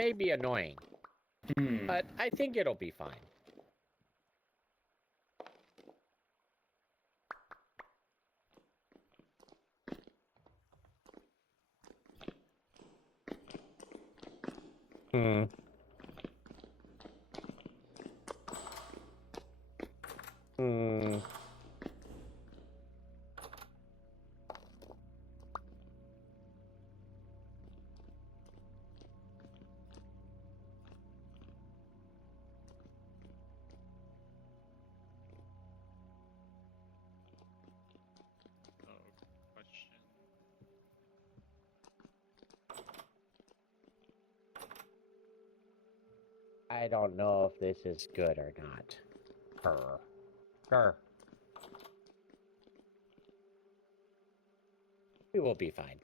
may be annoying, Hmm. but I think it'll be fine. Hmm. Hmm. Question. I don't know if this is good or not. Grr. Grr. We will be fine.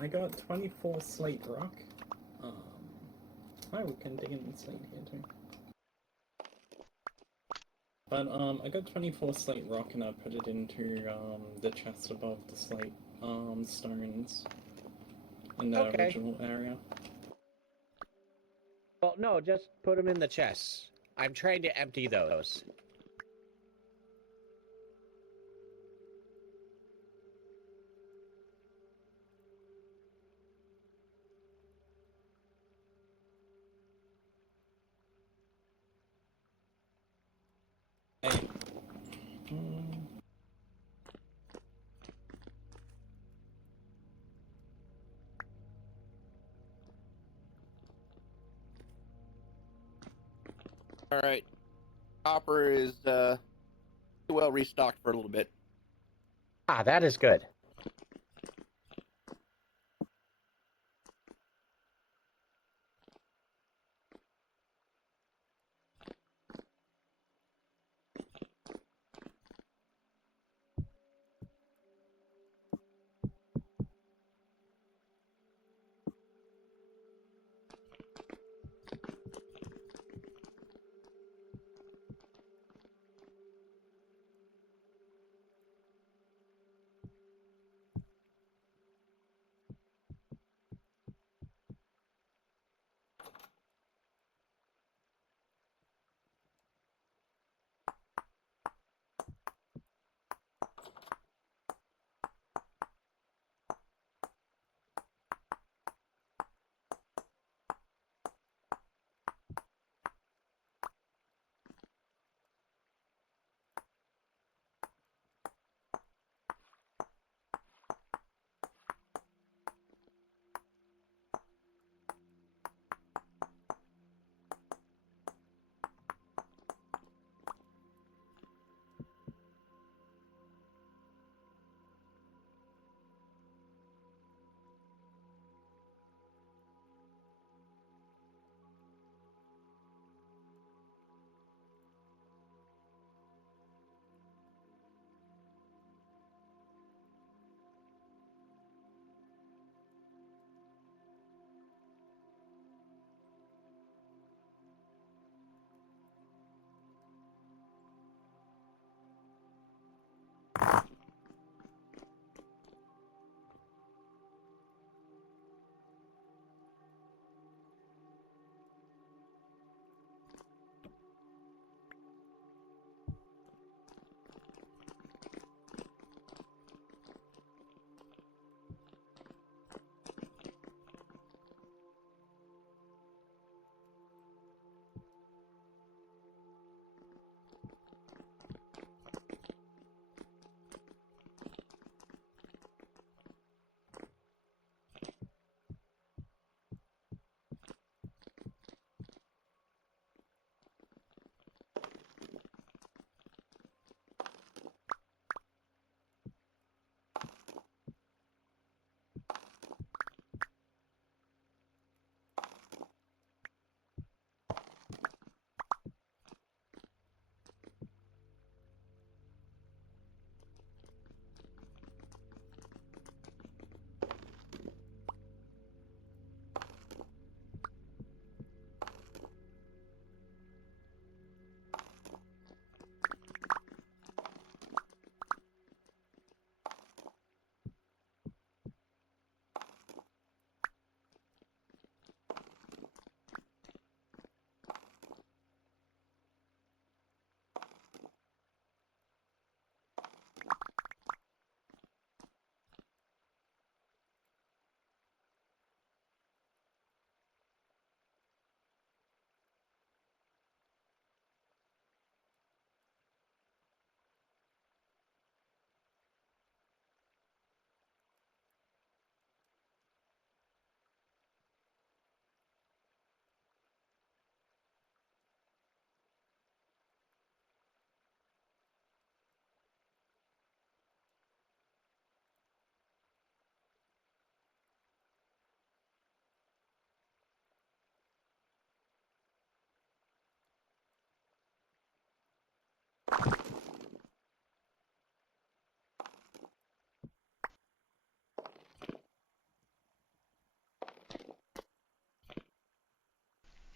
I got 24 slate rock. Oh, we can dig in the slate here too. But I got 24 slate rock and I put it into the chest above the slate stones in the Okay. original area. Well, no, just put them in the chests. I'm trying to empty those. Hey. All right. Copper is well restocked for a little bit. Ah, that is good.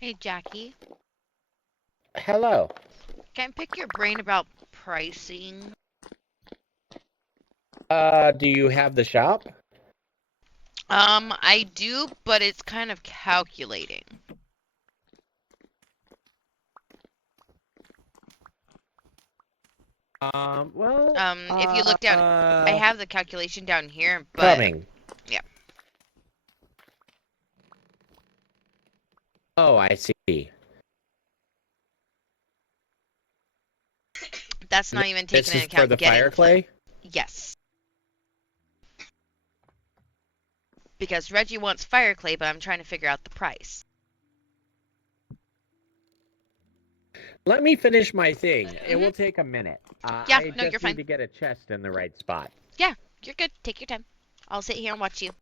Hey, Jackie. Hello. Can I pick your brain about pricing? Do you have the shop? I do, but it's kind of calculating. Well, If you look down, I have the calculation down here, but coming. yeah. Oh, I see. That's not even This taking is into account for the getting fire flint. clay? Yes. Because Reggie wants fire clay, but I'm trying to figure out the price. Let me finish my thing. It will take a minute. Yeah, I no, just you're fine. need to get a chest in the right spot. Yeah, you're good. Take your time. I'll sit here and watch you.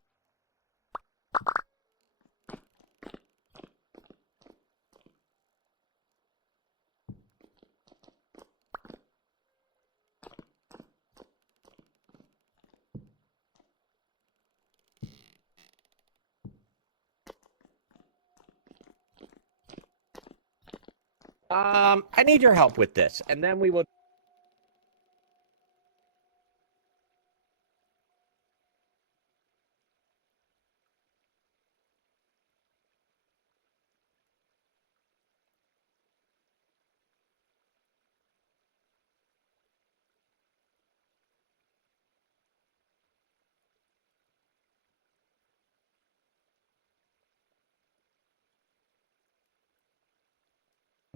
I need your help with this, and then we will.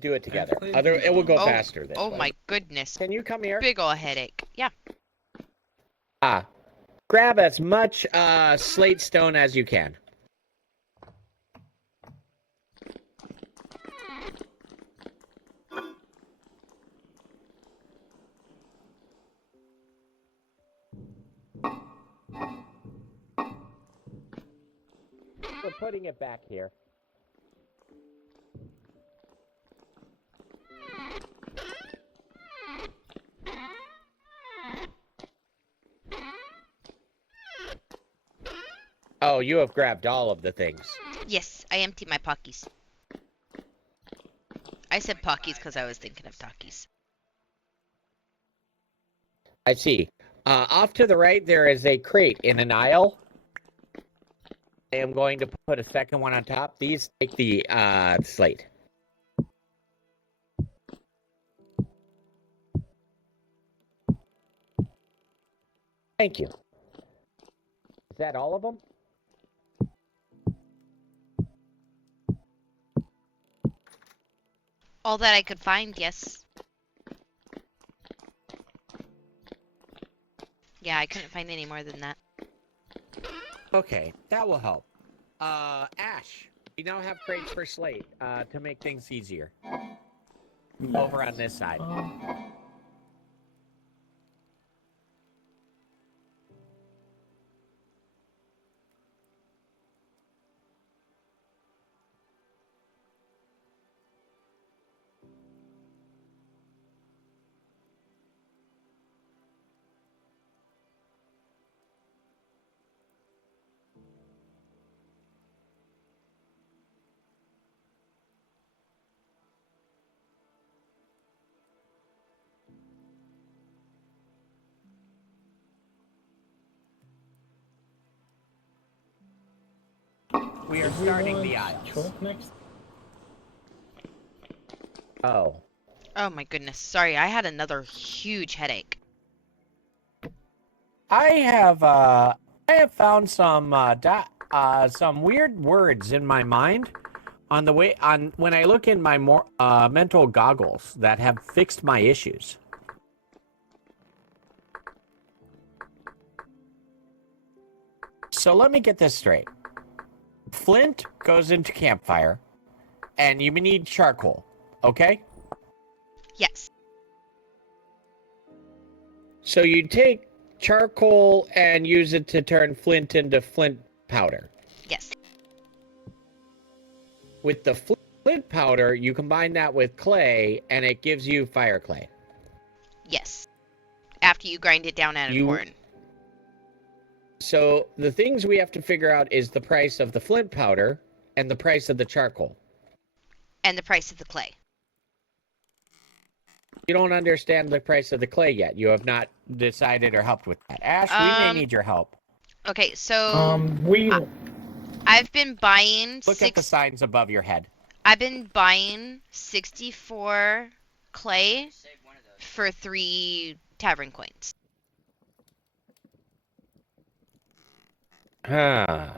Do it together. It will go Oh, faster this way. my goodness. Can you come here? Big ol' headache. Yeah. Grab as much slate stone as you can. We're putting it back here. Oh, you have grabbed all of the things. Yes, I emptied my pockets. I said pockets because I was thinking of Takis. I see. Off to the right, there is a crate in an aisle. I am going to put a second one on top. These take the slate. Thank you. Is that all of them? All that I could find, yes. Yeah, I couldn't find any more than that. Okay, that will help. Ash, we now have crates for slate to make things easier. Over on this side. We are starting the aisles. Oh. Oh my goodness. Sorry, I had another huge headache. I have found some weird words in my mind when I look in my mental goggles that have fixed my issues. So let me get this straight. Flint goes into campfire, and you need charcoal, okay? Yes. So you take charcoal and use it to turn flint into flint powder. Yes. With the flint powder, you combine that with clay, and it gives you fire clay. Yes. After you grind it down at a corn. So the things we have to figure out is the price of the flint powder and the price of the charcoal. and the price of the clay. You don't understand the price of the clay yet. You have not decided or helped with that. Ash, we may need your help. Okay, so We. I've been buying Look at the signs above your head. I've been buying 64 clay for 3 tavern coins. Huh.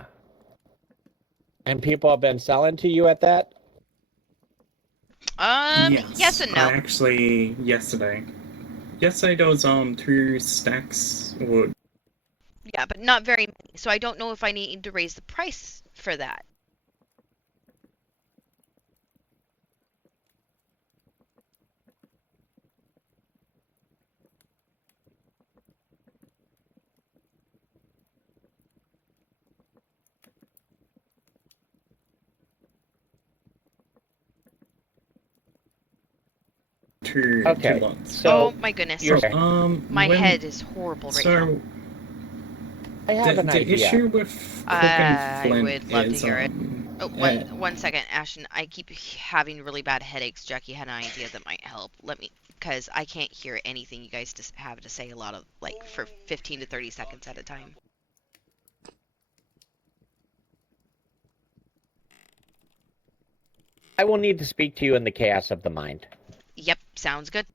And people have been selling to you at that? Yes and no. Actually, yesterday. Yesterday there was 2 stacks wood. Yeah, but not very many. So I don't know if I need to raise the price for that. Two Okay, lots. so oh my goodness. you're My head is horrible right now. I have an the idea. issue with cooking I flint would love to is hear it. Oh, one second, Ashton. I keep having really bad headaches. Jackie had an idea that might help. Because I can't hear anything you guys just have to say a lot of, like, for 15 to 30 seconds at a time. I will need to speak to you in the chaos of the mind. Yep, sounds good.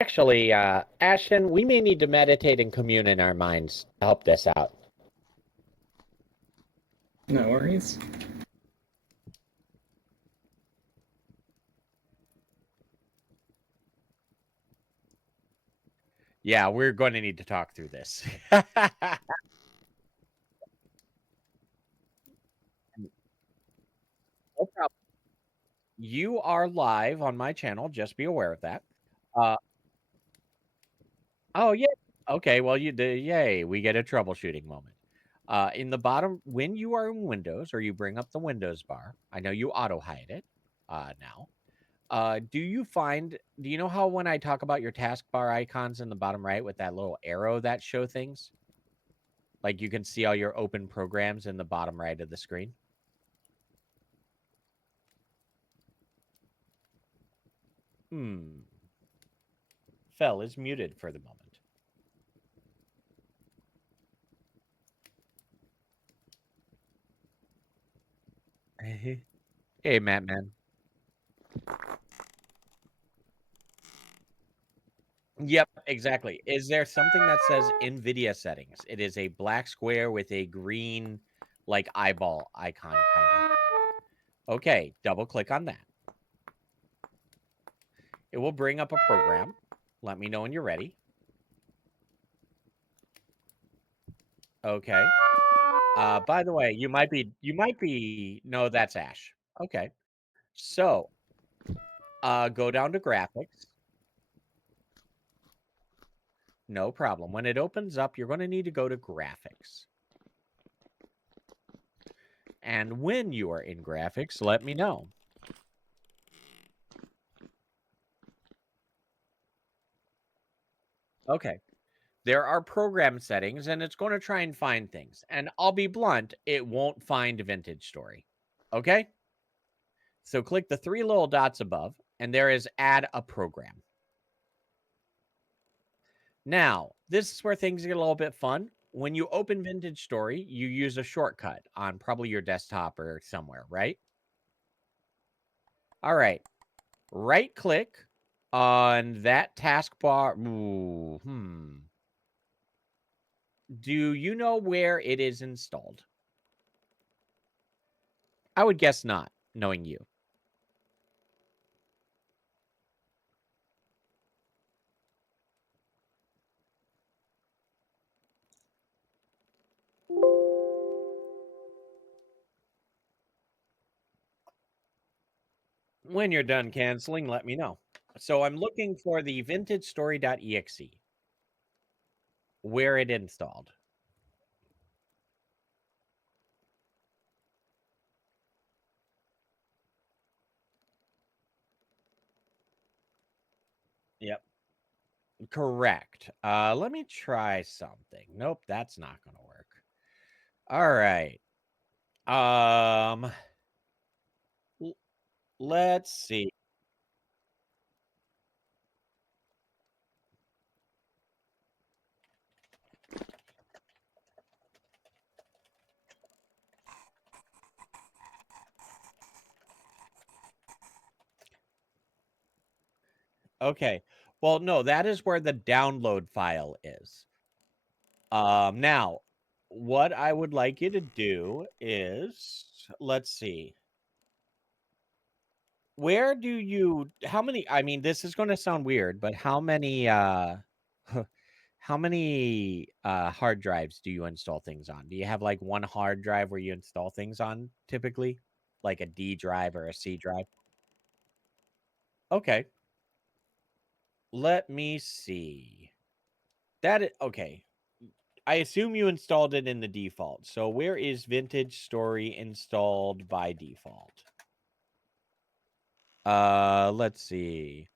Actually, Ashton, we may need to meditate and commune in our minds to help this out. No worries. Yeah, we're going to need to talk through this. No problem. You are live on my channel. Just be aware of that. Oh, yeah. Okay, well, yay, we get a troubleshooting moment. In the bottom, when you are in Windows or you bring up the Windows bar, I know you auto hide it now. Do you know how when I talk about your taskbar icons in the bottom right with that little arrow that show things? Like you can see all your open programs in the bottom right of the screen. Fel is muted for the moment. Hey, Matt, man. Yep, exactly. Is there something that says NVIDIA settings? It is a black square with a green, like, eyeball icon, kind of. Okay, double click on that. It will bring up a program. Let me know when you're ready. Okay. By the way, no, that's Ash. Okay. So, go down to graphics. No problem. When it opens up, you're going to need to go to graphics. And when you are in graphics, let me know. Okay. There are program settings, and it's going to try and find things. And I'll be blunt, it won't find Vintage Story. Okay? So click the 3 little dots above, and there is Add a Program. Now, this is where things get a little bit fun. When you open Vintage Story, you use a shortcut on probably your desktop or somewhere, right? All right. Right click on that taskbar. Do you know where it is installed? I would guess not, knowing you. When you're done canceling, let me know. So I'm looking for the vintagestory.exe, where it installed. Yep. Correct. Let me try something. Nope, that's not going to work. All right. Let's see. Okay. Well, no, that is where the download file is. Now, what I would like you to do is, let's see. Where do you how many I mean, this is gonna sound weird, but how many, how many, hard drives do you install things on? Do you have, like, one hard drive where you install things on typically? Like a D drive or a C drive? Okay. Let me see. Okay. I assume you installed it in the default. So where is Vintage Story installed by default? Let's see.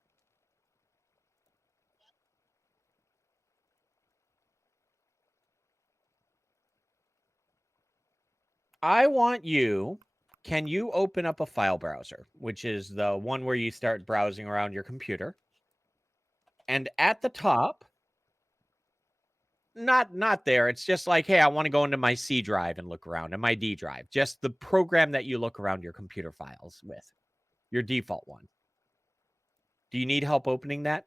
Can you open up a file browser, which is the one where you start browsing around your computer? And at the top, not there. It's just like, hey, I want to go into my C drive and look around, and my D drive. Just the program that you look around your computer files with, your default one. Do you need help opening that?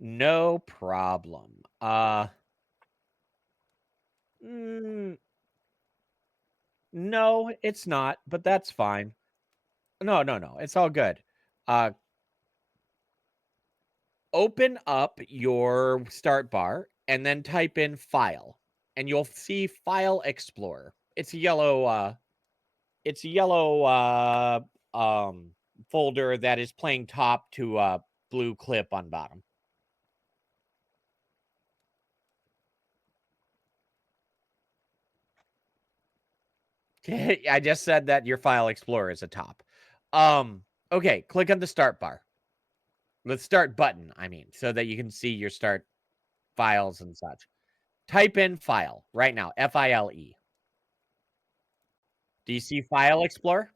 No problem. Mm, no, it's not, but that's fine. No, no, no. It's all good. Uh, Open up your start bar and then type in file, and you'll see File Explorer. It's a yellow folder that is playing top to a blue clip on bottom. I just said that your File Explorer is a top. Okay, click on the start bar. The start button, I mean, so that you can see your start files and such. Type in file right now, F-I-L-E. Do you see File Explorer?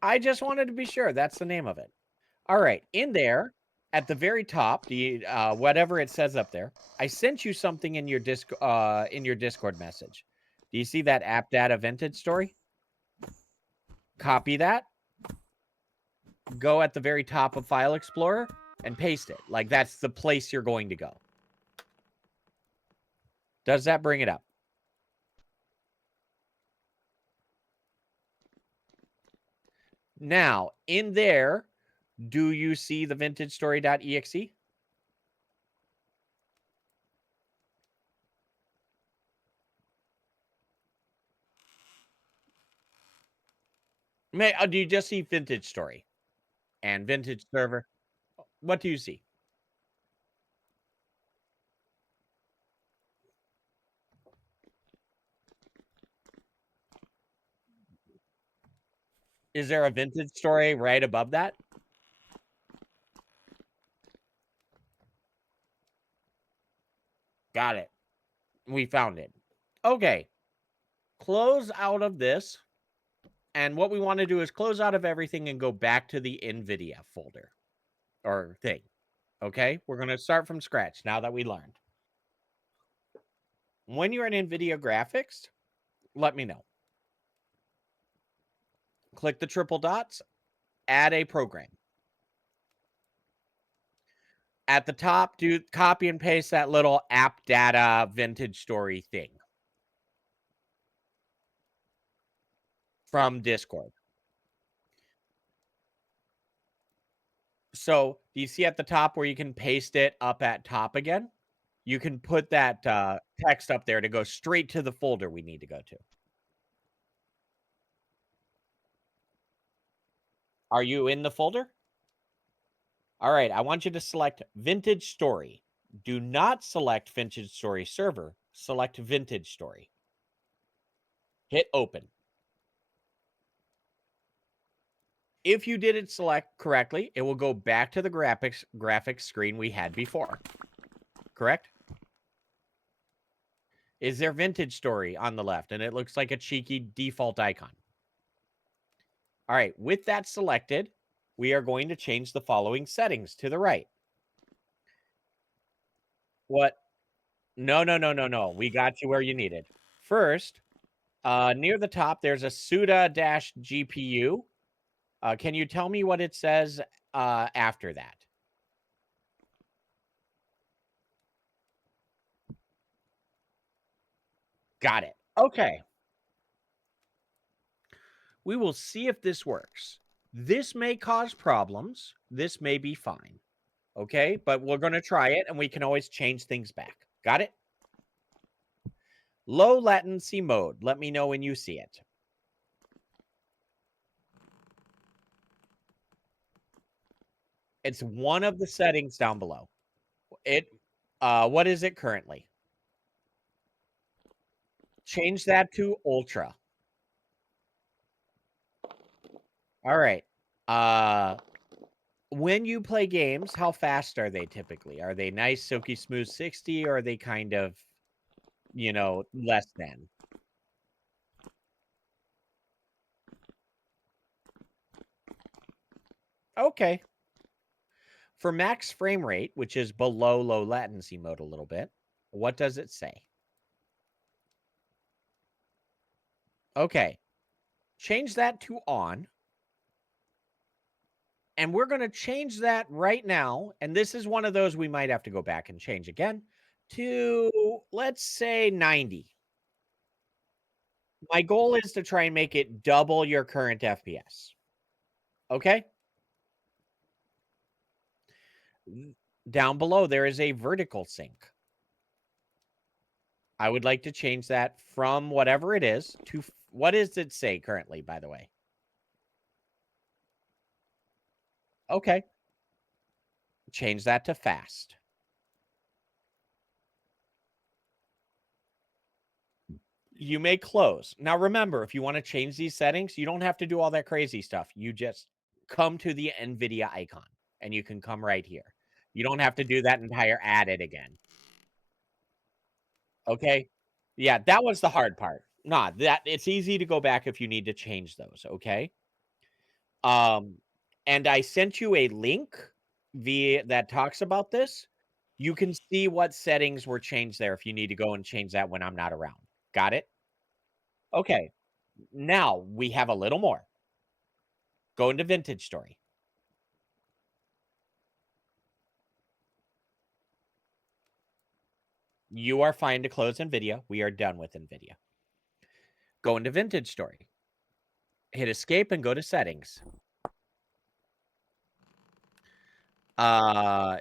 I just wanted to be sure. That's the name of it. All right. In there, at the very top, the whatever it says up there, I sent you something in your Discord message. Do you see that app data vintage story? Copy that. Go at the very top of File Explorer and paste it. Like that's the place you're going to go. Does that bring it up? Now, in there, do you see the vintagestory.exe? Do you just see vintage story and vintage server? What do you see? Is there a vintage story right above that? Got it. We found it. Okay. Close out of this. And what we want to do is close out of everything and go back to the NVIDIA folder or thing. Okay. We're going to start from scratch now that we learned. When you're in NVIDIA graphics, let me know. Click the triple dots, add a program. At the top, do copy and paste that little app data vintage story thing from Discord. So, do you see at the top where you can paste it up at top again? You can put that text up there to go straight to the folder we need to go to. Are you in the folder? All right, I want you to select Vintage Story. Do not select Vintage Story Server. Select Vintage Story. Hit open. If you did it select correctly, it will go back to the graphics screen we had before. Correct? Is there vintage story on the left? And it looks like a cheeky default icon. All right, with that selected, we are going to change the following settings to the right. What? No, no, no, no, no. We got you where you needed. First, near the top, there's a suda-GPU. Can you tell me what it says after that? Got it. Okay. We will see if this works. This may cause problems. This may be fine. Okay, but we're going to try it and we can always change things back. Got it? Low latency mode. Let me know when you see it. It's one of the settings down below. What is it currently? Change that to ultra. All right. When you play games, how fast are they typically? Are they nice, silky smooth 60, or are they kind of, less than? Okay. For max frame rate, which is below low latency mode a little bit, what does it say? Okay. Change that to on. And we're going to change that right now. And this is one of those we might have to go back and change again to, let's say, 90. My goal is to try and make it double your current FPS. Okay? Down below, there is a vertical sync. I would like to change that from whatever it is to, what does it say currently, by the way? Okay. Change that to fast. You may close. Now, remember, if you want to change these settings, you don't have to do all that crazy stuff. You just come to the NVIDIA icon, and you can come right here. You don't have to do that entire add-it again. Okay? Yeah, that was the hard part. Nah, it's easy to go back if you need to change those, okay? And I sent you a link that talks about this. You can see what settings were changed there if you need to go and change that when I'm not around. Got it? Okay. Now we have a little more. Go into Vintage Story. You are fine to close NVIDIA. We are done with NVIDIA. Go into Vintage Story. Hit Escape and go to Settings.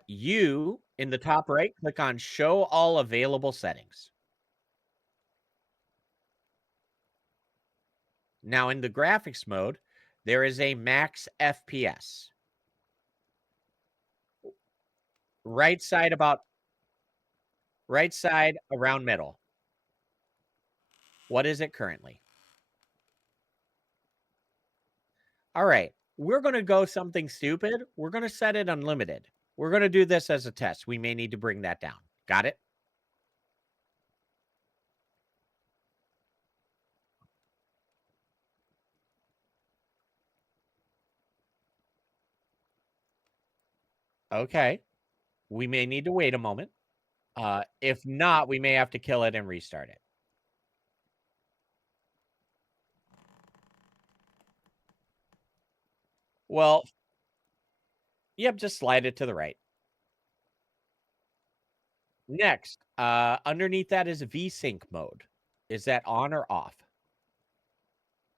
You, in the top right, click on Show All Available Settings. Now in the graphics mode, there is a max FPS. Right side around middle. What is it currently? All right. We're going to go something stupid. We're going to set it unlimited. We're going to do this as a test. We may need to bring that down. Got it? Okay. We may need to wait a moment. If not, we may have to kill it and restart it. Well, yep, just slide it to the right. Next, underneath that is VSync mode. Is that on or off?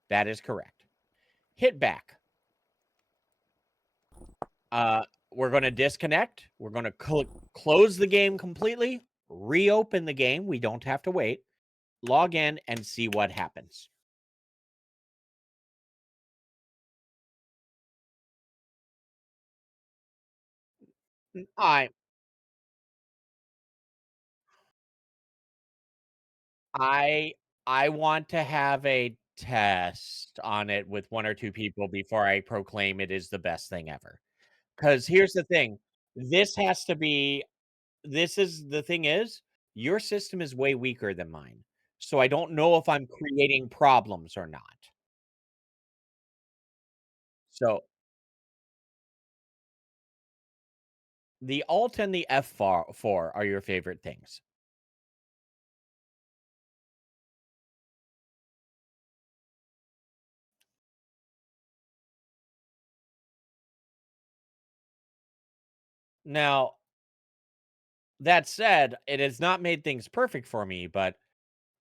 That is correct. Hit back. We're going to disconnect. We're going to close the game completely, reopen the game. We don't have to wait. Log in and see what happens. I I I want to have a test on it with 1 or 2 people before I proclaim it is the best thing ever. Because here's the thing, this has to be this is the thing is, your system is way weaker than mine, so I don't know if I'm creating problems or not. So, the Alt and the F4 are your favorite things. Now, that said, it has not made things perfect for me, but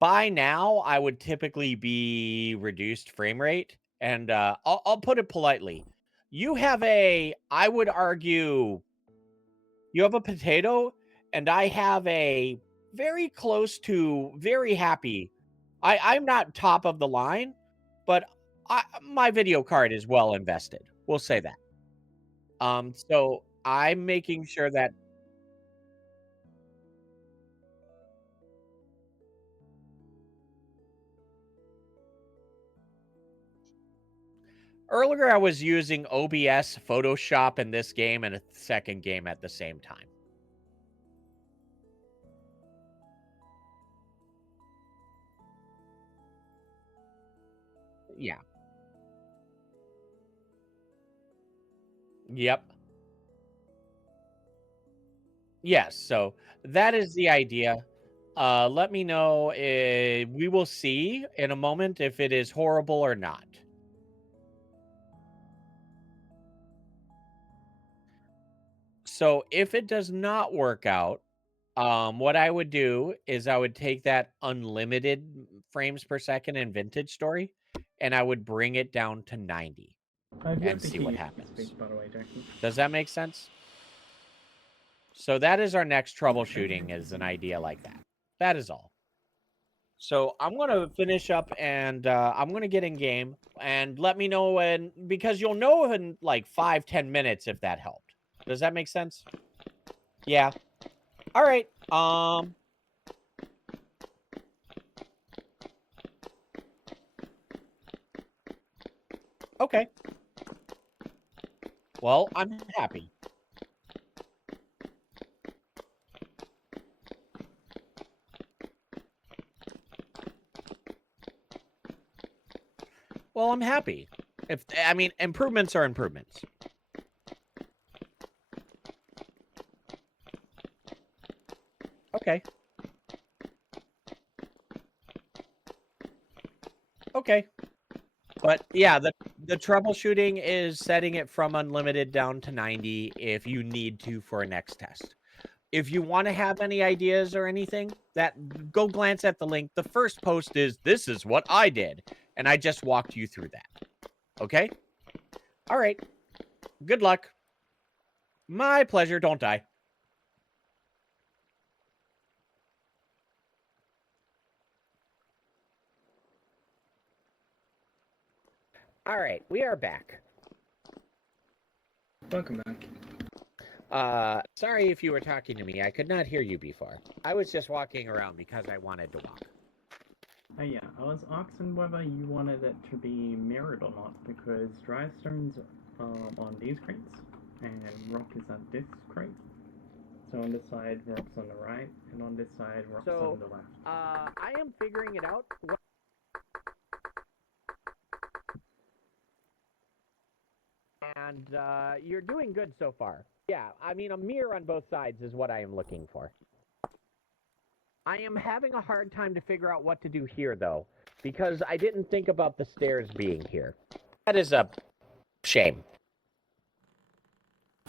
by now, I would typically be reduced frame rate, and, I'll put it politely. You have I would argue you have a potato, and I have a very close to very happy. I'm not top of the line, but my video card is well invested. We'll say that. So I'm making sure that earlier I was using OBS, Photoshop in this game, and a second game at the same time. Yeah. Yep. Yes, so that is the idea. Let me know. We will see in a moment if it is horrible or not. So if it does not work out, what I would do is I would take that unlimited frames per second in Vintage Story, and I would bring it down to 90 and see what happens. By the way, Jackie. Does that make sense? So that is our next troubleshooting is an idea like that. That is all. So I'm going to finish up and I'm going to get in game and let me know when, because you'll know in like 5-10 minutes if that helped. Does that make sense? Yeah. All right. Okay. Well, I'm happy. Well, I'm happy. I mean, improvements are improvements. Okay. Okay. But yeah, the troubleshooting is setting it from unlimited down to 90 if you need to for a next test. If you want to have any ideas or anything, go glance at the link. The first post is this is what I did, and I just walked you through that. Okay? All right. Good luck. My pleasure. Don't die. All right, we are back. Welcome back. Sorry if you were talking to me. I could not hear you before. I was just walking around because I wanted to walk. Yeah, I was asking whether you wanted it to be mirrored or not, because dry stone's on these crates, and rock is at this crate. So on this side, rock's on the right, and on this side, rock's on the left. I am figuring it out. And you're doing good so far. Yeah, I mean, a mirror on both sides is what I am looking for. I am having a hard time to figure out what to do here, though, because I didn't think about the stairs being here. That is a shame.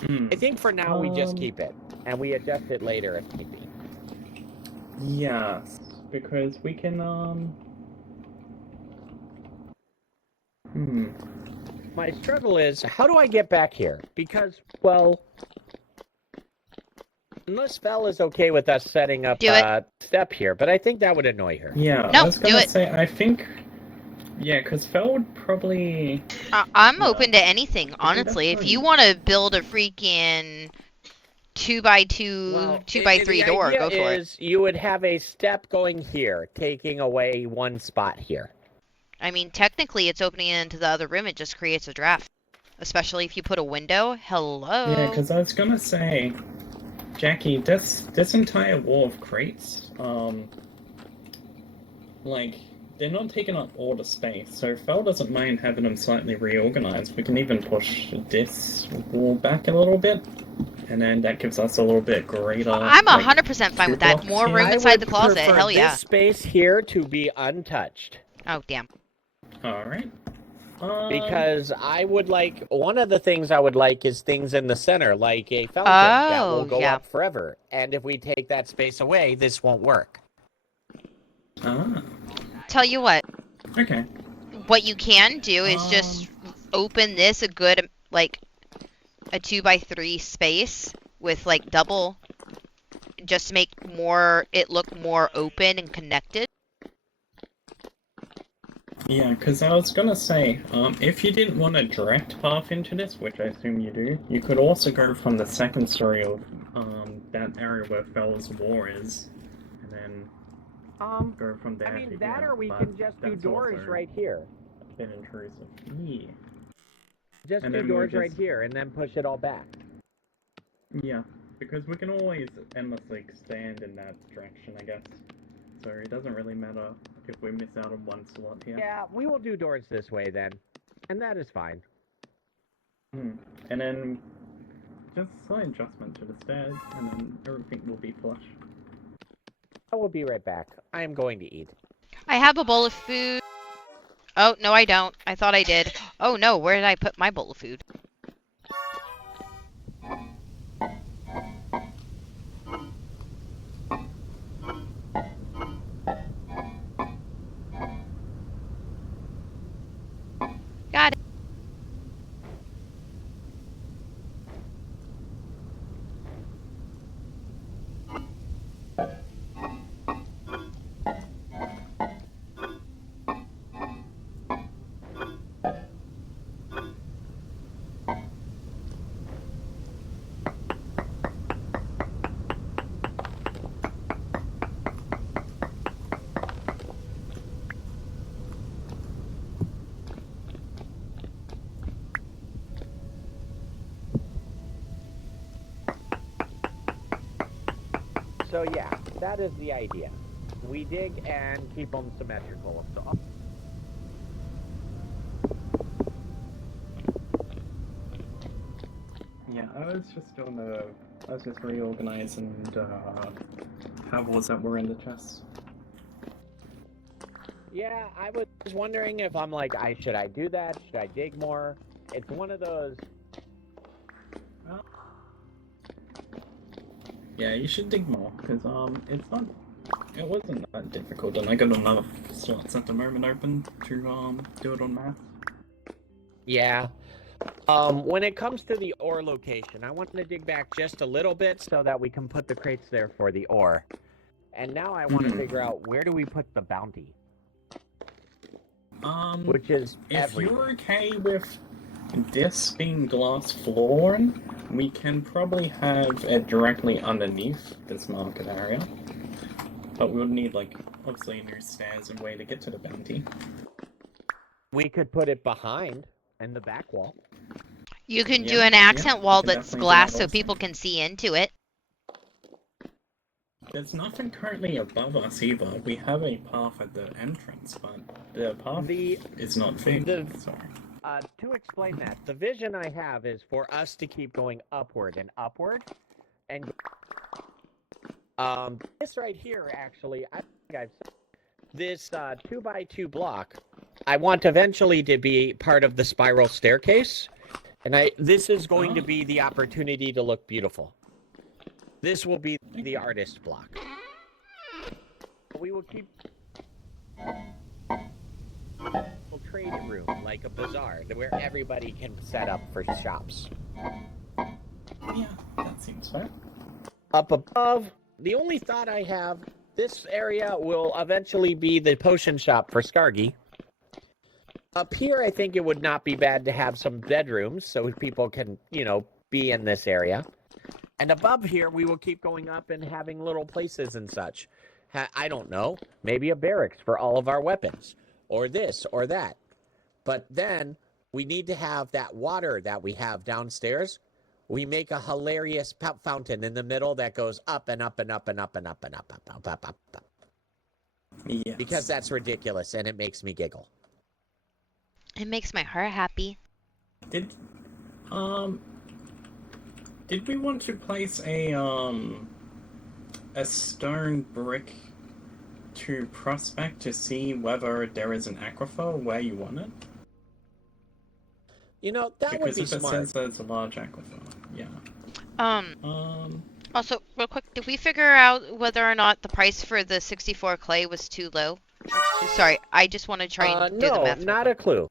I think for now we just keep it, and we adjust it later if need be. Yes, because we can, My struggle is, how do I get back here? Because, well, unless Fel is okay with us setting up a step here, but I think that would annoy her. Yeah, No, I was gonna do it. say, I think, yeah, because Fel would probably... I'm open to anything, honestly. If you want to build a freaking 2x2, 2x3 door, go for it. You would have a step going here, taking away one spot here. I mean, technically, it's opening into the other room. It just creates a draft. Especially if you put a window. Hello. Yeah, because I was gonna say, Jackie, this entire wall of crates, like, they're not taking up all the space, so Fel doesn't mind having them slightly reorganized. We can even push this wall back a little bit, and then that gives us a little bit greater. I'm like, 100% fine with that. blocks More here. room I inside the would closet. prefer Hell yeah. this space here to be untouched. Oh, damn. Alright. Because I would like, one of the things I would like is things in the center, like a fountain that will go yeah. up forever. And if we take that space away, this won't work. Ah, Tell you what. okay. What you can do is just open this a good, like, a 2x3 space with, like, double, just to make it look more open and connected. Yeah, because I was gonna say, if you didn't want a direct path into this, which I assume you do, you could also go from the second story of that area where Fel's War is, and then go from there. I mean, to that here, or we but can just do that's doors also right here. a bit intrusive. Yeah. Just And do then we'll doors right just- here and then push it all back. Yeah, because we can always endlessly expand in that direction, I guess. So it doesn't really matter if we miss out on one slot here. Yeah, we will do doors this way then. And that is fine. And then just a slight adjustment to the stairs, and then everything will be flush. I will be right back. I am going to eat. I have a bowl of food. Oh, no, I don't. I thought I did. Oh, no, where did I put my bowl of food? Got it. So yeah, that is the idea. We dig and keep them symmetrical. So Yeah, I was just reorganizing havels that were in the chests. yeah, I was wondering if I'm like, should I do that? Should I dig more? It's one of those. Yeah, you should dig more, because it wasn't that difficult, and I got enough slots at the moment open to do it on math. Yeah. When it comes to the ore location, I want to dig back just a little bit so that we can put the crates there for the ore. And now I want to figure out, where do we put the bounty? Which is if you're okay with this being glass flooring, we can probably have it directly underneath this market area. But we would need, like, obviously new stairs and way to get to the bounty. We could put it behind in the back wall. You can do Yeah, an accent wall we can that's definitely do glass that so also. people can see into it. There's nothing currently above us either. We have a path at the entrance, but the path is not fixed. Sorry. To explain that, the vision I have is for us to keep going upward and upward. And this right here, actually, I think I've said, this 2x2 block, I want eventually to be part of the spiral staircase. And this is going to be the opportunity to look beautiful. This will be the artist block. We will keep a trading room, like a bazaar, where everybody can set up for shops. Yeah, that seems fair. Up above, the only thought I have, this area will eventually be the potion shop for Skargi. Up here, I think it would not be bad to have some bedrooms so people can, be in this area. And above here, we will keep going up and having little places and such. I don't know, maybe a barracks for all of our weapons. or this or that. But then we need to have that water that we have downstairs. We make a hilarious fountain in the middle that goes up and up and up and up and up and up, up. Yes. Because that's ridiculous and it makes me giggle. It makes my heart happy. Did we want to place a stone brick to prospect to see whether there is an aquifer where you want it? You know, that would Because be if it smart. says there's a large aquifer, yeah. Also, real quick, did we figure out whether or not the price for the 64 clay was too low? Sorry, I just want to try and do the math. No, not a clue.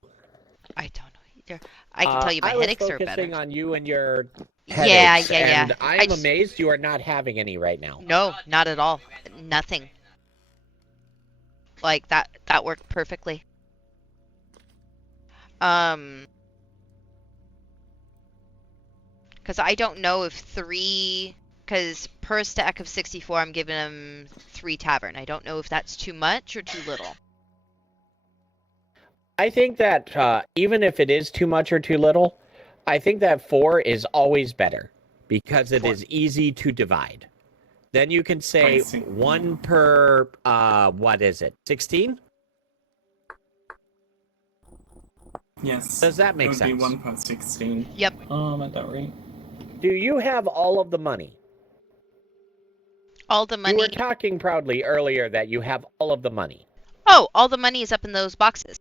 I don't know either. I can tell you my headaches are better. I was focusing on you and your Yeah, headaches, and I am just... amazed you are not having any right now. No, not at all. Nothing. Like, that worked perfectly. Because I don't know if because per stack of 64, I'm giving him 3 Tavern. I don't know if that's too much or too little. I think that even if it is too much or too little, I think that 4 is always better because it is easy to divide. Then you can say 1 per, what is it, 16? Yes. Does that make sense? sense? It would be 1 per 16. Yep. At that rate. Do you have all of the money? All the money. You were talking proudly earlier that you have all of the money. Oh, all the money is up in those boxes.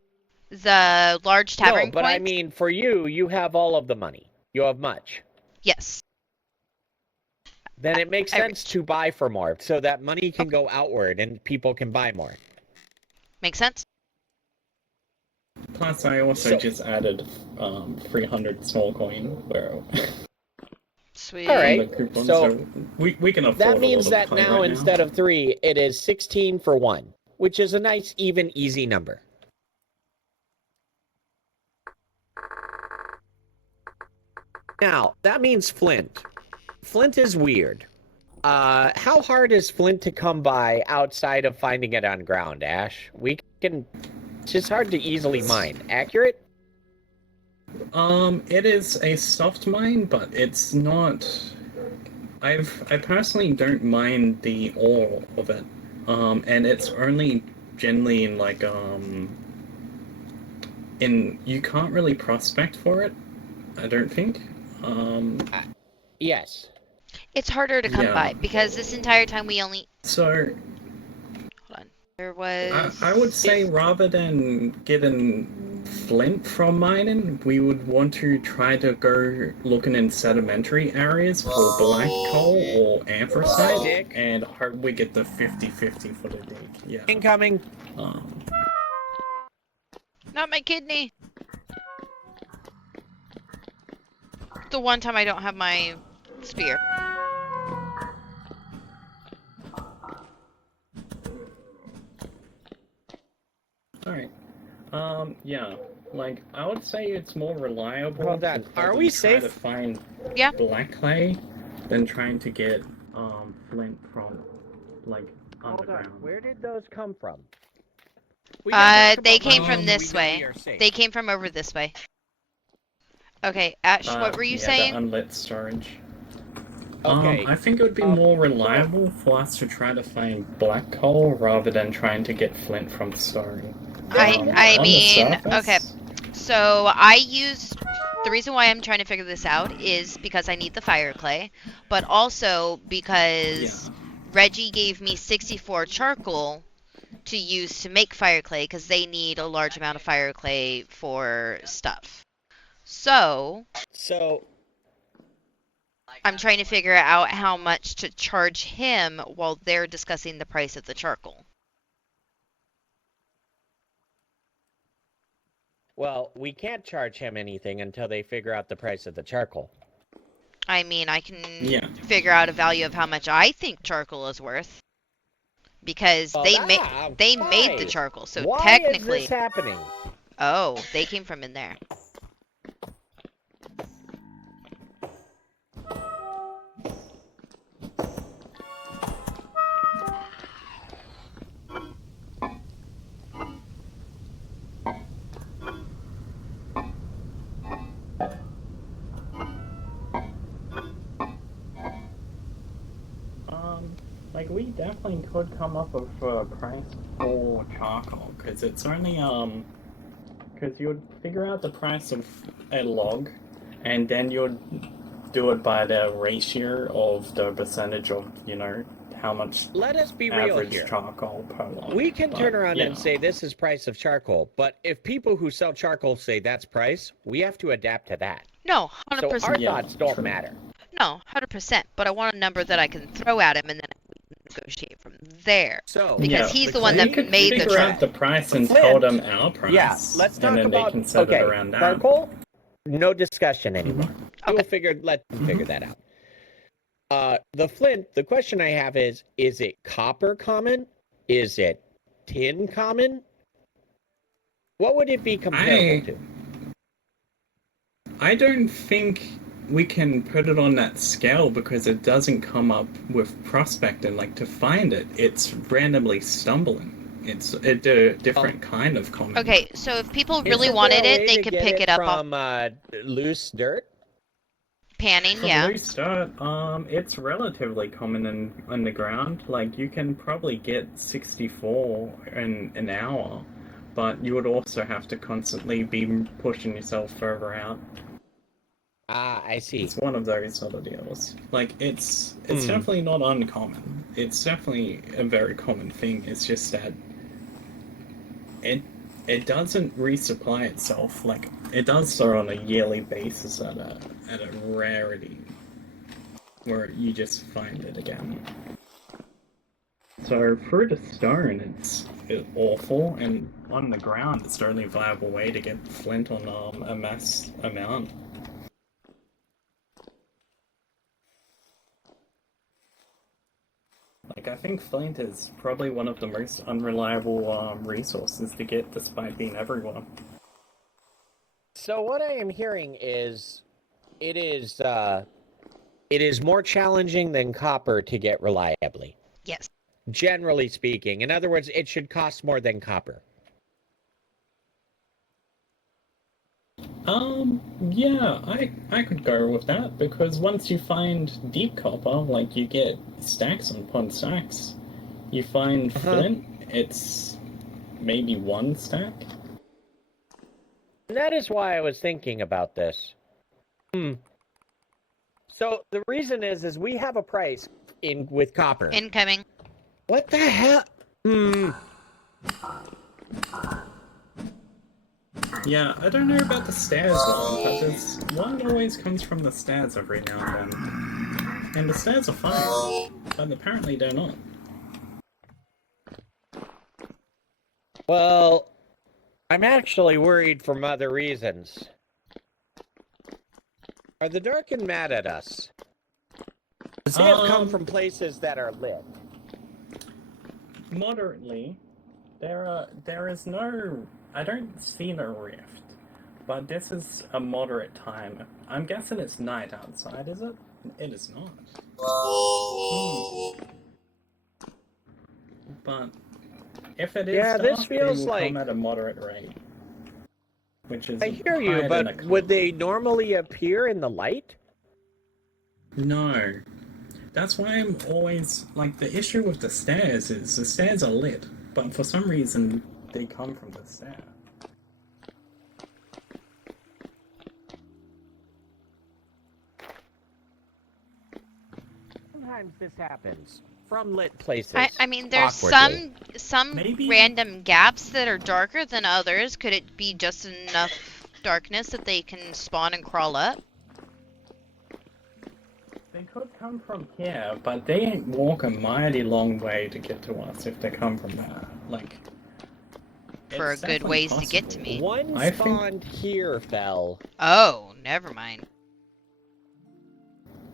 The large Tavern No, but coins? I mean, for you, you have all of the money. You have much. Yes. Then it makes sense to buy for more, so that money can go outward and people can buy more. Make sense? Plus, I also just added 300 small coin where Sweet. All right. coupon, So we can afford that means a that lot of now right instead of 3, it is 16 for 1, which is a nice, even, easy number. Now, that means flint. Flint is weird. How hard is flint to come by outside of finding it on ground, Ash? It's just hard to easily mine. Accurate? It is a soft mine, but it's not. I personally don't mind the ore of it. And it's only generally in like you can't really prospect for it, I don't think. Yes. It's harder to come by because this entire time we only. So. Hold on. There was. I would say rather than getting flint from mining, we would want to try to go looking in sedimentary areas for black coal or anthracite and hope we get the 50-50 for the dig. Yeah. Incoming. Not my kidney. The one time I don't have my spear. Alright. Yeah. Like, I would say it's more reliable. Hold on. to Are we try safe? to find Yeah. black clay than trying to get flint from like underground. Hold on. Where did those come from? They came from this way. They came from over this way. Okay, Ash, what were you saying? The unlit storage. Okay. I think it would be more reliable for us to try to find black coal rather than trying to get flint from Story. I On the mean, surface, okay. So I used the reason why I'm trying to figure this out is because I need the fire clay, but also because Reggie gave me 64 charcoal to use to make fire clay because they need a large amount of fire clay for stuff. So I'm trying to figure out how much to charge him while they're discussing the price of the charcoal. Well, we can't charge him anything until they figure out the price of the charcoal. I mean, I can figure out a value of how much I think charcoal is worth. Because they made the charcoal, so why technically... is this happening? Oh, they came from in there. definitely could come up with a price for charcoal, because it's only because you would figure out the price of a log, and then you'd do it by the ratio of the percentage of, how much Let us be real average here. charcoal per log. We can turn But, around yeah. and say this is price of charcoal, but if people who sell charcoal say that's price, we have to adapt to that. No, So 100%. our Yeah, thoughts don't true. matter. No, 100%. But I want a number that I can throw at him, and then we can negotiate from there. So Because he's the one that we could made the figure trade. out the price and Flint. tell them our price. Yeah, let's talk and then about they can set it around that. charcoal. No discussion anymore. Okay. We'll let them figure that out. The flint. The question I have is it copper common? Is it tin common? What would it be comparable to? I don't think we can put it on that scale because it doesn't come up with prospecting. Like, to find it, it's randomly stumbling. It's a different kind of common. Okay, so if people really Isn't wanted there a it, way they to could get pick it up off from loose dirt. panning, From yeah. loose dirt, it's relatively common in the ground. Like, you can probably get 64 in an hour, but you would also have to constantly be pushing yourself further out. Ah, I see. It's one of those sort of deals. Like, it's definitely not uncommon. It's definitely a very common thing. It's just that it doesn't resupply itself. Like, it does so on a yearly basis at a rarity where you just find it again. So through the stone, it's awful, and on the ground, it's the only viable way to get flint on a mass amount. Like, I think flint is probably one of the most unreliable resources to get, despite being everywhere. So what I am hearing is, it is more challenging than copper to get reliably. Yes. Generally speaking, in other words, it should cost more than copper. Yeah, I could go with that, because once you find deep copper, like, you get stacks upon stacks. You find flint, it's maybe one stack. That is why I was thinking about this. So the reason is we have a price with copper. Incoming. What the hell? Yeah, I don't know about the stairs one, but there's one that always comes from the stairs every now and then. And the stairs are fine, but apparently they're not. Well, I'm actually worried for other reasons. Are the Darkin mad at us? Does they have come from places that are lit? Moderately. There is no... I don't see no rift, but this is a moderate time. I'm guessing it's night outside, is it? It is not. But if it is Yeah, dark, this feels they will like... come at a moderate rate. Which is I hear you, higher than but a color. would they normally appear in the light? No. That's why I'm always... Like, the issue with the stairs is the stairs are lit, but for some reason they come from the stair. Sometimes this happens from lit places. I mean, there's awkwardly. some Maybe- random gaps that are darker than others. Could it be just enough darkness that they can spawn and crawl up? They could come from here, but they walk a mighty long way to get to us if they come from there. Like, For it's a good definitely ways to get to possible. me. One I think- spawned here fell. Oh, never mind.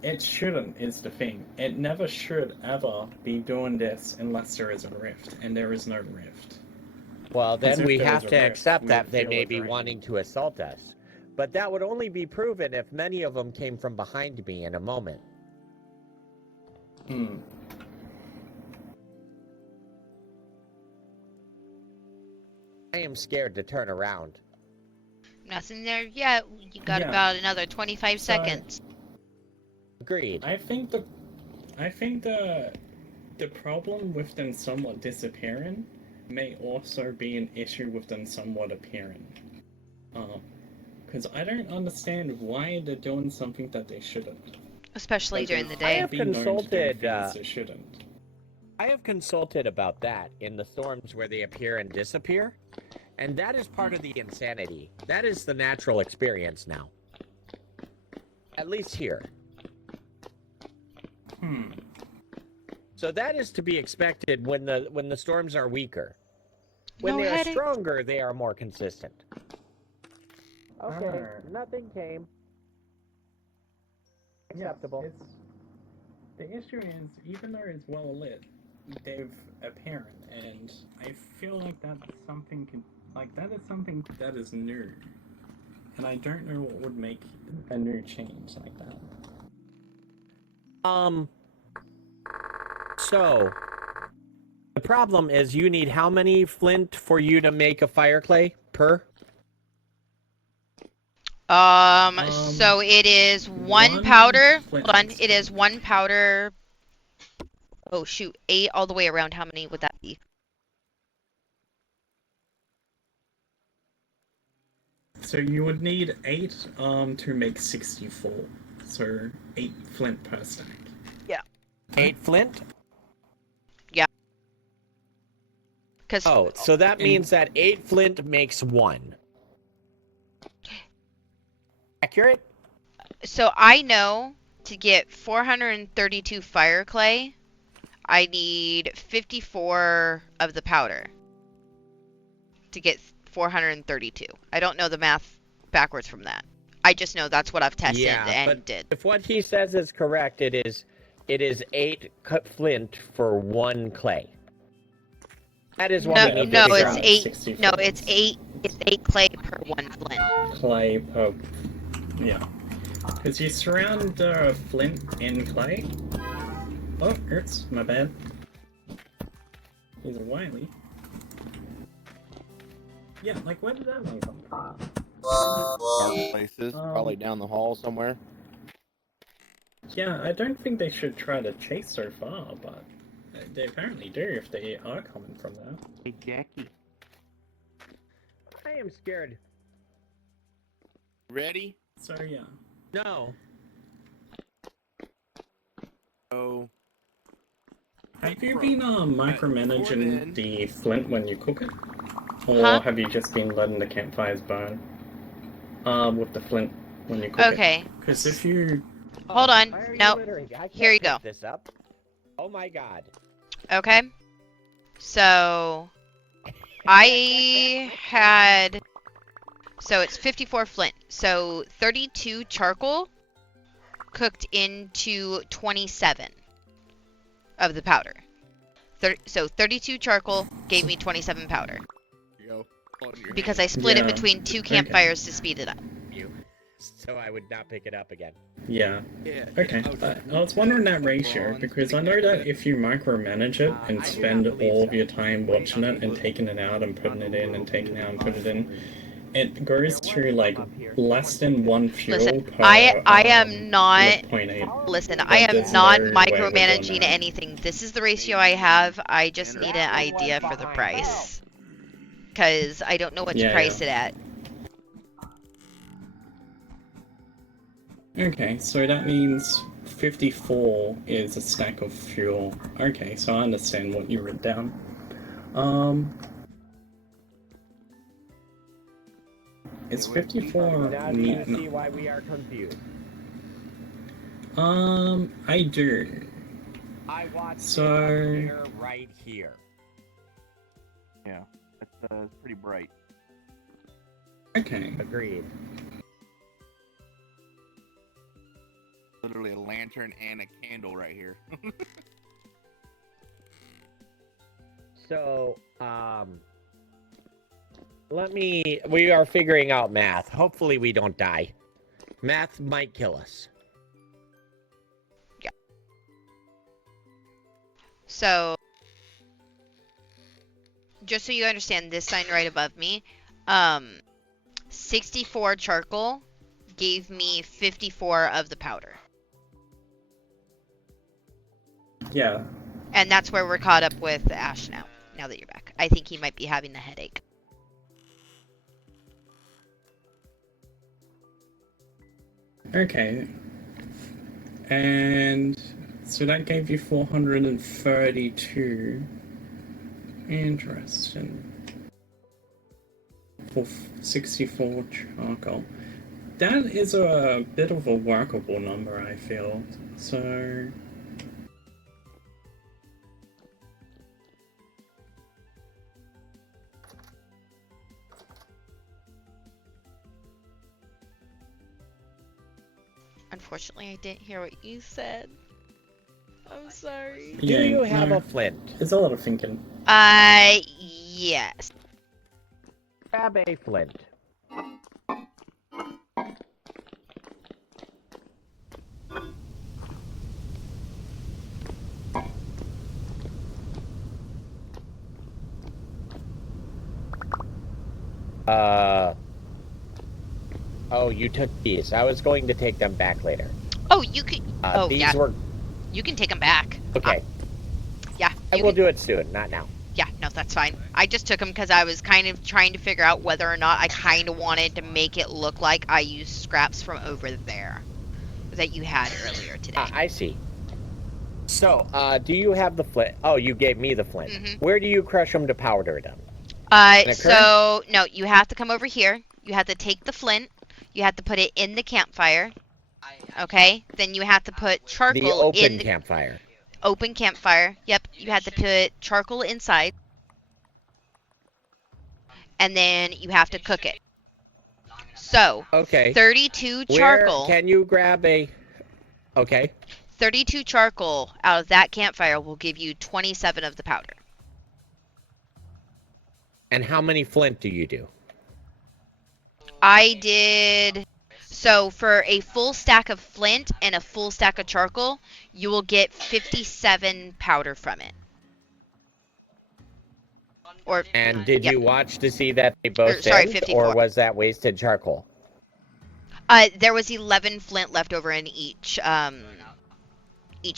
It shouldn't, is the thing. It never should ever be doing this unless there is a rift, and there is no rift. Well, Because then if we there have was to a rift, accept we that would they feel may it be right. wanting to assault us. But that would only be proven if many of them came from behind me in a moment. I am scared to turn around. Nothing there yet. You got Yeah. about another 25 So- seconds. Agreed. I think the the problem with them somewhat disappearing may also be an issue with them somewhat appearing. Because I don't understand why they're doing something that they shouldn't. Especially during the I day. have Be known to do consulted. things they shouldn't. I have consulted about that in the storms where they appear and disappear, and that is part of the insanity. That is the natural experience now. At least here. So that is to be expected when the storms are weaker. When No they are headache. stronger, they are more consistent. Okay, Arr. nothing came. Acceptable. Yes, the issue is, even though it's well lit, they've apparent, and I feel like that's something that is something that is new, and I don't know what would make a new change like that. So the problem is you need how many flint for you to make a fire clay per? So it is one one powder. flint Hold on. mix. It is one powder. Oh, shoot. 8 all the way around. How many would that be? So you would need 8 to make 64. So 8 flint per stack. 8 flint? Because Oh, so that means that 8 flint makes 1. Accurate? So I know to get 432 fire clay, I need 54 of the powder to get 432. I don't know the math backwards from that. I just know that's what I've tested and but did. if what he says is correct, it is 8 cut flint for 1 clay. That is what No, we need no, to figure it's out. 8. 64. No, it's 8. It's 8 clay per 1 flint. Clay per... yeah. Because you surround the flint in clay. Oh, hurts. My bad. He's a wily. Yeah, like where did that one come from? Dark places, Um, probably down the hall somewhere. Yeah, I don't think they should try to chase so far, but they apparently do if they are coming from there. Hey, Jackie. I am scared. Ready? So yeah. No. Oh. Have you been micromanaging the flint when you cook it? Or Huh? have you just been letting the campfires burn? With the flint when you cook it? Okay. Because if you... Hold on. Why are you No. littering? I can't Here you pick go. This up. Oh my god. Okay. So I had, so it's 54 flint. So 32 charcoal cooked into 27 of the powder. So 32 charcoal gave me 27 powder Here you go. Hold in your because hand. I split it Yeah. between 2 Okay. campfires to speed it up. You. So I would not pick it up again. Yeah. Yeah. Okay. I was wondering that ratio, because I know that if you micromanage it and spend all of your time watching it and taking it out and putting it in and taking it out and putting it in, it goes to like less than 1 fuel Listen, per... I am not... 0.8. Listen, I am there's not no way we're doing micromanaging that. anything. This is the ratio I have. I just need an idea for the price. Because I don't know what to Yeah, price yeah. it at. Okay, so that means 54 is a stack of fuel. Okay, so I understand what you wrote down. Is 54 Now do neat you see enough? why we are confused? I do. I watched So- it up here, right here. Yeah, it's pretty bright. Okay. Agreed. Literally a lantern and a candle right here. So, we are figuring out math. Hopefully we don't die. Math might kill us. So, just so you understand, this sign right above me, 64 charcoal gave me 54 of the powder. Yeah. And that's where we're caught up with Ash now. Now that you're back, I think he might be having a headache. Okay. And so that gave you 432. Interesting. For 64 charcoal. That is a bit of a workable number, I feel. So... Unfortunately, I didn't hear what you said. I'm sorry. Do you have a flint? There's a lot of thinking. Yes. Grab a flint. Oh, you took these. I was going to take them back later. Oh, you can. These yeah. were... You can take them back. Okay. Yeah. I will do it soon, not now. Yeah, no, that's fine. I just took them because I was kind of trying to figure out whether or not I kind of wanted to make it look like I used scraps from over there that you had earlier today. I see. So, do you have the flint? Oh, you gave me the flint. Mhm. Where do you crush them to powder them? So, no, you have to come over here. You have to take the flint. You have to put it in the campfire. Okay? Then you have to put charcoal The open in the campfire. open campfire. Yep, you have to put charcoal inside. And then you have to cook it. So, Okay. 32 charcoal. Where can you grab a... Okay. 32 charcoal out of that campfire will give you 27 of the powder. And how many flint do you do? I did... So, for a full stack of flint and a full stack of charcoal, you will get 57 powder from it. And did yep. you watch to see that they both Sorry, end, 54. or was that wasted charcoal? There was 11 flint left over in each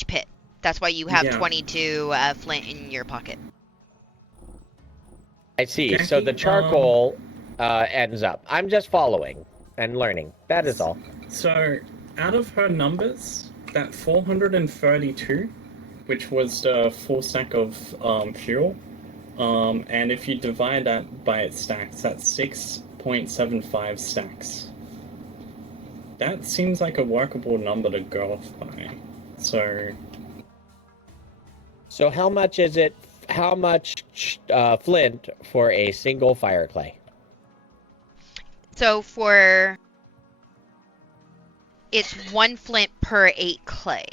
pit. That's why you have 22 flint in your pocket. I see. Jackie, So the charcoal ends up. I'm just following and learning. That is all. So, out of her numbers, that 432, which was the full stack of fuel, and if you divide that by its stacks, that's 6.75 stacks. That seems like a workable number to go off by. So how much is it? How much flint for a single fire clay? So it's 1 flint per 8 clay.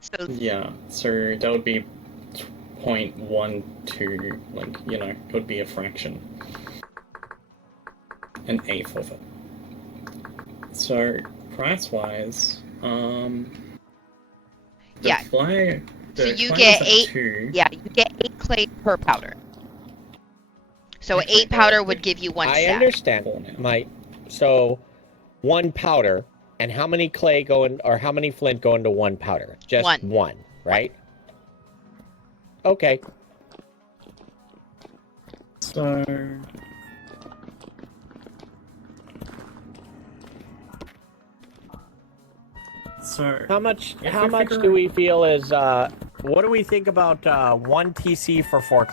So yeah, so that would be 0.12, like, it would be a fraction. An eighth of it. So, yeah. So you get 8. Yeah, you get 8 clay per powder. So 8 powder would give you 1 stack. I understand. So 1 powder, and how many clay go in, or how many flint go into 1 powder? Just 1, right? Okay. So how much do we feel is what do we think about 1 TC for 4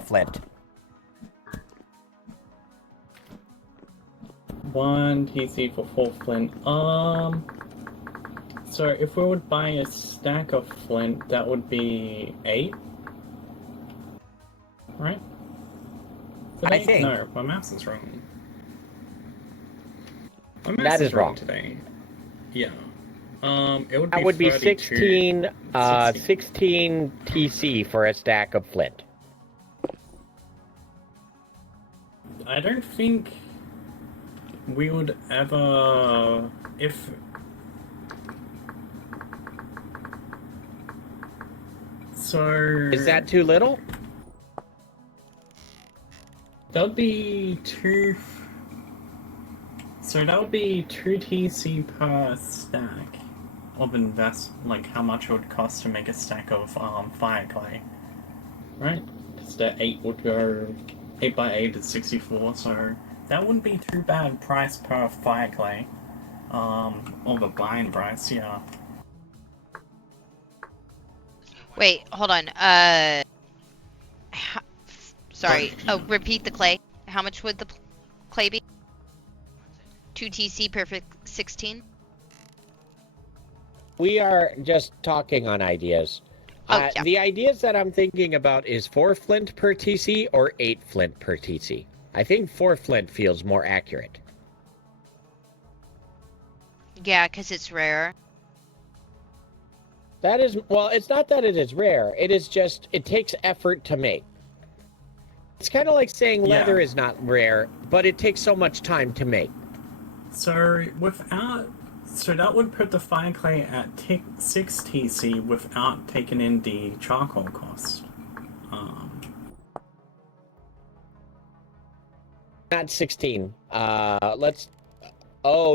flint? 1 TC for 4 flint. So if we would buy a stack of flint, that would be 8. Right? I think. No, my maths is wrong. My maths That is wrong today. Yeah. It would be that would be 32. 16 TC for a stack of flint. I don't think we would ever, if so. Is that too little? That would be 2. So that would be 2 TC per stack. like how much it would cost to make a stack of fire clay, right? Because the 8 would go 8 by 8 is 64, so that wouldn't be too bad price per fire clay. Or the buying price, yeah. Wait, hold on. Sorry. Oh, repeat the clay. How much would the clay be? 2 TC per 16? We are just talking on ideas. Oh, yeah. The ideas that I'm thinking about is 4 flint per TC or 8 flint per TC. I think 4 flint feels more accurate. Yeah, because it's rare. That is, well, it's not that it is rare. It is just, it takes effort to make. It's kind of like saying leather is not rare, but it takes so much time to make. So that would put the fire clay at 6 TC without taking in the charcoal cost. Not 16.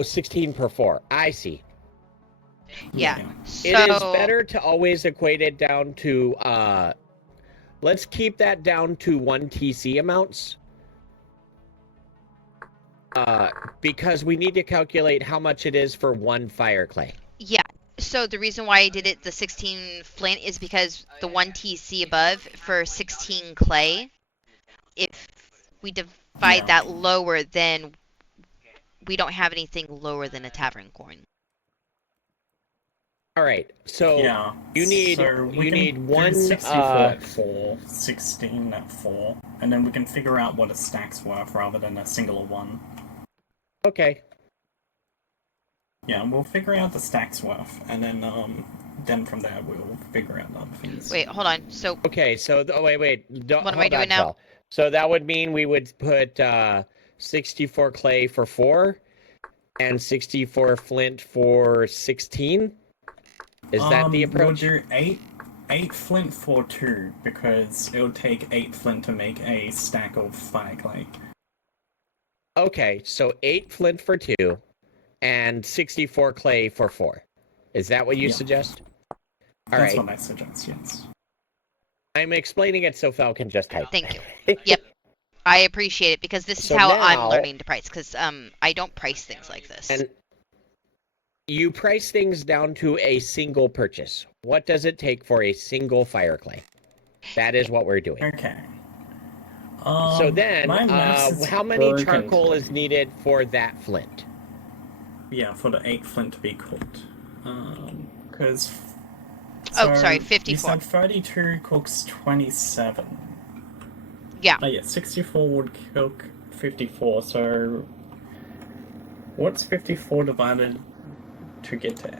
16 per 4. I see. Yeah. So... It is better to always equate it down to, let's keep that down to 1 TC amounts. Because we need to calculate how much it is for 1 fire clay. Yeah. So the reason why I did it the 16 flint is because the 1 TC above for 16 clay, if we divide that lower, then we don't have anything lower than a tavern coin. All right. So you need 1 64 at 4, 16 at 4, and then we can figure out what a stack's worth rather than a singular one. Okay. Yeah, we'll figure out the stack's worth, and then from there we'll figure out other things. Wait, hold on. So okay, so wait. What am I doing now? So that would mean we would put 64 clay for 4 and 64 flint for 16. Is that the approach? We'll do 8 flint for 2 because it would take 8 flint to make a stack of fire clay. Okay, so 8 flint for 2 and 64 clay for 4. Is that what you suggest? All That's right. what I suggest, yes. I'm explaining it so Fel can just type. Thank you. Yep. I appreciate it because this is how I'm learning to price, because I don't price things like this. And you price things down to a single purchase. What does it take for a single fire clay? That is what we're doing. Okay. So then, how many charcoal is needed for that flint? Yeah, for the 8 flint to be cooked. Because... Oh, sorry, 54. You said 32 cooks 27. Yeah. Oh, yeah, 64 would cook 54, so... What's 54 divided to get to?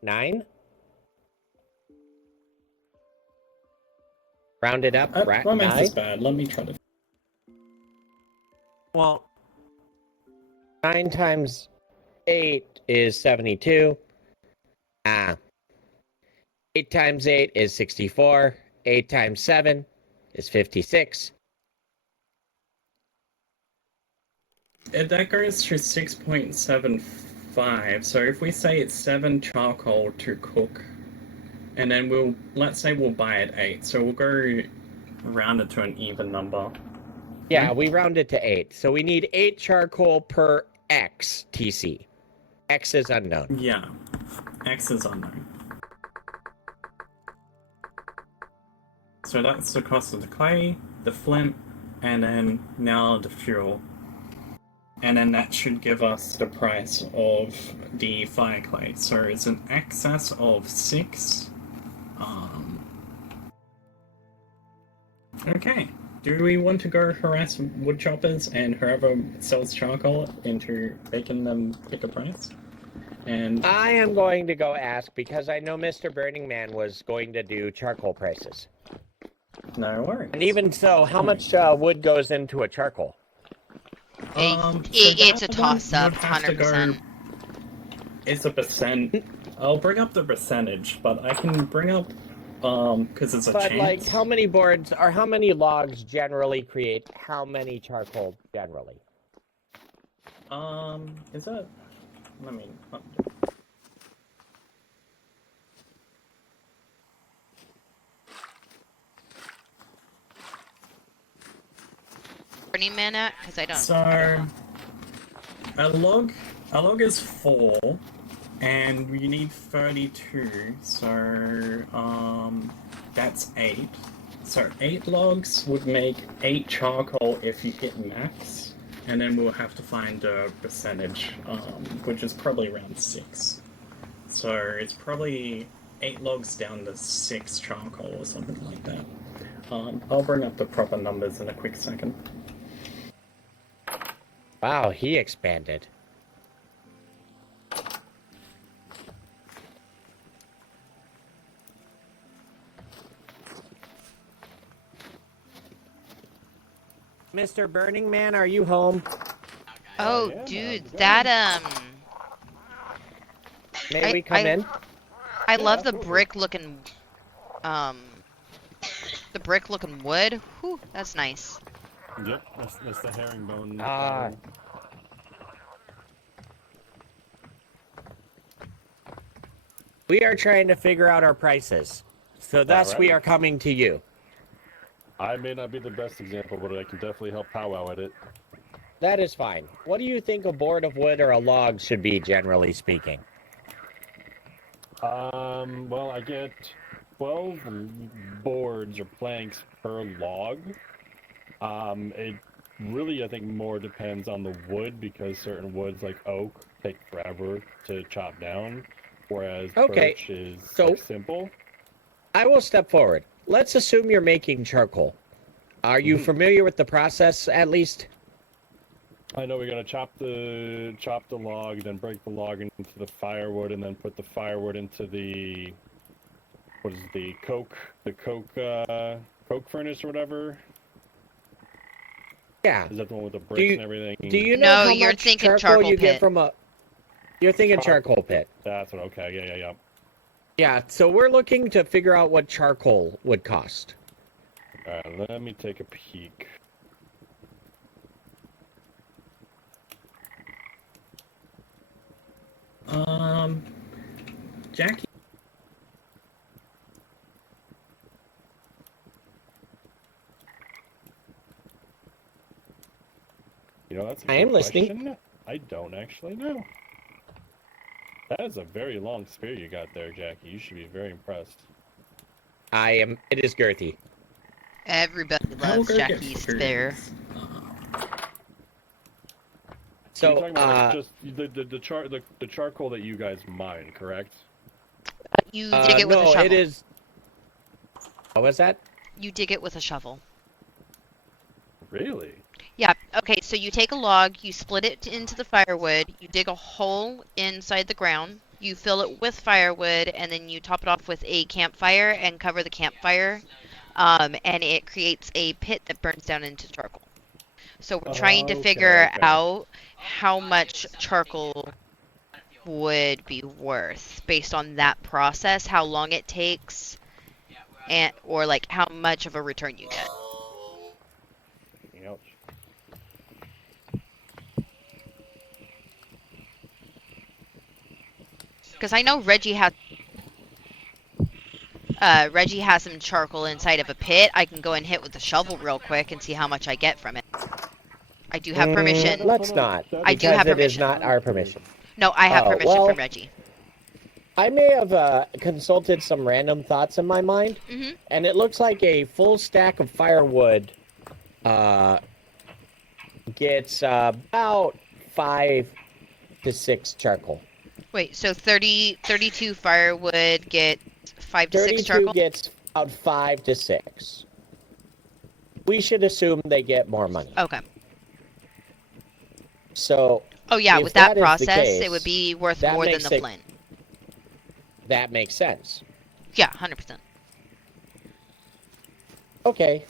Nine? Round it up, My math 9? is bad, let me try to... Well, 9 times 8 is 72. 8 times 8 is 64. 8 times 7 is 56. That goes to 6.75, so if we say it's 7 charcoal to cook, and then let's say we'll buy it 8, so we'll go round it to an even number. Yeah, we round it to 8. So we need 8 charcoal per X TC. X is unknown. Yeah, X is unknown. So that's the cost of the clay, the flint, and then now the fuel. And then that should give us the price of the fire clay. So it's an excess of 6. Okay. Do we want to go harass wood choppers and whoever sells charcoal into making them pick a price? And I am going to go ask because I know Mr. Burning Man was going to do charcoal prices. no worries. And even so, how much wood goes into a charcoal? It's a toss-up, 100%. It's a percent I'll bring up the percentage, but I can bring up because it's a But chance. like, how many boards or how many logs generally create how many charcoal generally? Is that? Let me. Burning Man at? Because I don't. So I don't know. a log is 4, and we need 32. So that's 8. So 8 logs would make 8 charcoal if you hit max, and then we'll have to find a percentage, which is probably around 6. So it's probably 8 logs down to 6 charcoal or something like that. I'll bring up the proper numbers in a quick second. Wow, he expanded. Mr. Burning Man, are you home? Oh, yeah, dude, how's it that May I- we come I- in? I Yeah, love the absolutely. brick looking wood. Whew, that's nice. Yep, that's the herringbone. Ah. We are trying to figure out our prices. So thus we Alrighty. are coming to you. I may not be the best example, but I can definitely help powwow at it. That is fine. What do you think a board of wood or a log should be, generally speaking? Well, I get 12 boards or planks per log. It really, I think, more depends on the wood because certain woods, like oak, take forever to chop down, whereas Okay, birch is so- like simple. I will step forward. Let's assume you're making charcoal. Are you Mhm. familiar with the process, at least? I know we gotta chop the log, then break the log into the firewood, and then put the firewood into the coke furnace or whatever. Yeah. Is that the one with the bricks you- and everything? Do you know No, how you're much thinking charcoal charcoal you pit. get from a... You're thinking charcoal pit. That's what. Okay. Yeah. Yeah, so we're looking to figure out what charcoal would cost. All right. Let me take a peek. Jackie. You know, that's a I good am listening. question. I don't actually know. That is a very long spear you got there, Jackie. You should be very impressed. I am... It is girthy. Everybody I'll loves go get Jackie's food. spear. So you're So, talking about like, just the charcoal that you guys mine, correct? You dig it with a no, shovel. it is... What was that? You dig it with a shovel. Really? Yeah, okay, so you take a log, you split it into the firewood, you dig a hole inside the ground, you fill it with firewood, and then you top it off with a campfire and cover the campfire, and it creates a pit that burns down into charcoal. So we're trying to figure Okay. out how much charcoal would be worth based on that process, how long it takes, and or like how much of a return you get. Ouch. Because I know Reggie has some charcoal inside of a pit. I can go and hit with the shovel real quick and see how much I get from it. I do have permission. Let's not. I do because have it is permission. not our permission. No, I have Oh, permission well- from Reggie. I may have consulted some random thoughts in my mind, Mhm. and it looks like a full stack of firewood gets about 5 to 6 charcoal. Wait, so 32 firewood get 5 to 6 32 charcoal? gets about 5 to 6. We should assume they get more money. Okay. So Oh yeah, If with that that is the process, case, it would be worth that more than makes the it- flint. that makes sense. Yeah, 100%. Okay.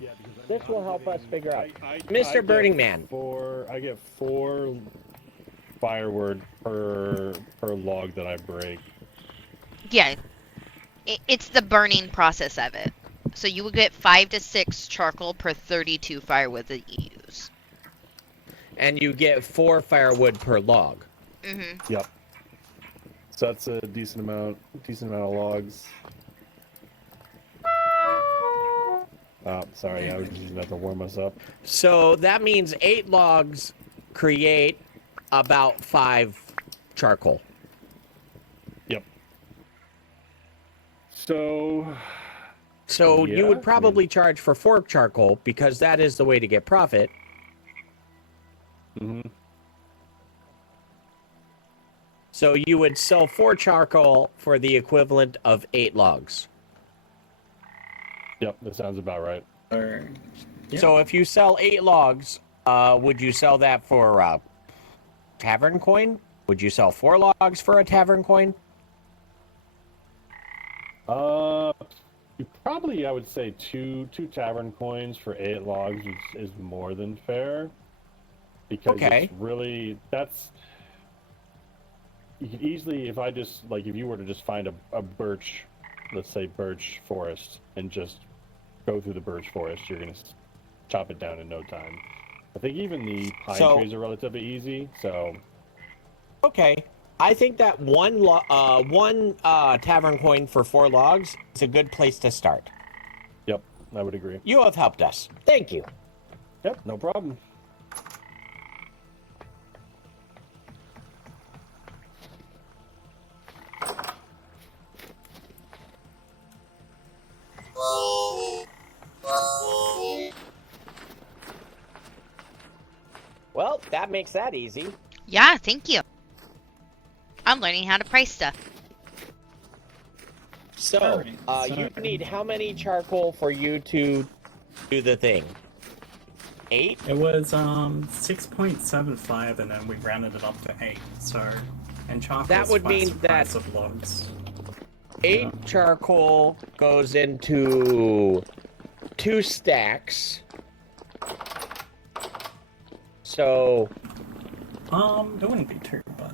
Yeah, because This will help us figure out. I Mr. get Burning Man. I get four firewood per log that I break. Yeah, it's the burning process of it. So you would get 5 to 6 charcoal per 32 firewood that you use. And you get 4 firewood per log. Mm-hmm. Yep. So that's a decent amount of logs. Oh, sorry, I was using that to warm us up. So that means 8 logs create about 5 charcoal. Yep. So you yeah, would probably charge for 4 charcoal because that is the way to get profit. Mm-hmm. So you would sell 4 charcoal for the equivalent of 8 logs. Yep, that sounds about right. Yeah. So if you sell 8 logs, would you sell that for tavern coin? Would you sell 4 logs for a tavern coin? Probably I would say two tavern coins for 8 logs is more than fair. Because it's really you could easily, if I just if you were to just find a birch, let's say birch forest, and just go through the birch forest, you're gonna chop it down in no time. I think even the pine trees are relatively easy, so. Okay. I think that one tavern coin for 4 logs is a good place to start. Yep, I would agree. You have helped us. Thank you. Yep, no problem. Well, that makes that easy. Yeah, thank you. I'm learning how to price stuff. So, you need how many charcoal for you to do the thing? 8? It was 6.75, and then we rounded it up to 8. So, and charcoal That would mean the price of logs. 8 charcoal goes into 2 stacks. So, it wouldn't be 2, but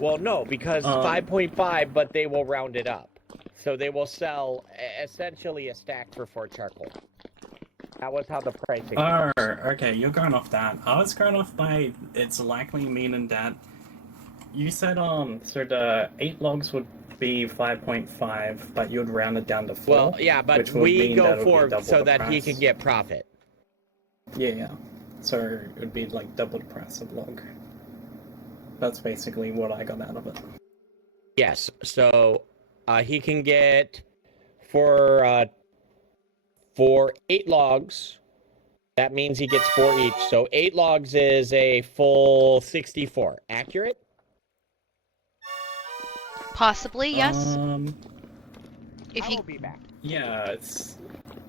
well, no, because 5.5, but they will round it up. So they will sell essentially a stack for 4 charcoal. That was how the pricing oh, okay, you're going off that. I was going off by it's likely meaning that you said so the 8 logs would be 5.5, but you'd round it down to 4. Well, yeah, but which would we mean go that it would be for double so the that he price. can get profit. Yeah. So it would be like double the price of log. That's basically what I got out of it. Yes, so he can get for 8 logs. That means he gets 4 each. So 8 logs is a full 64. Accurate? Possibly, yes. If I you will be back. Yeah, it's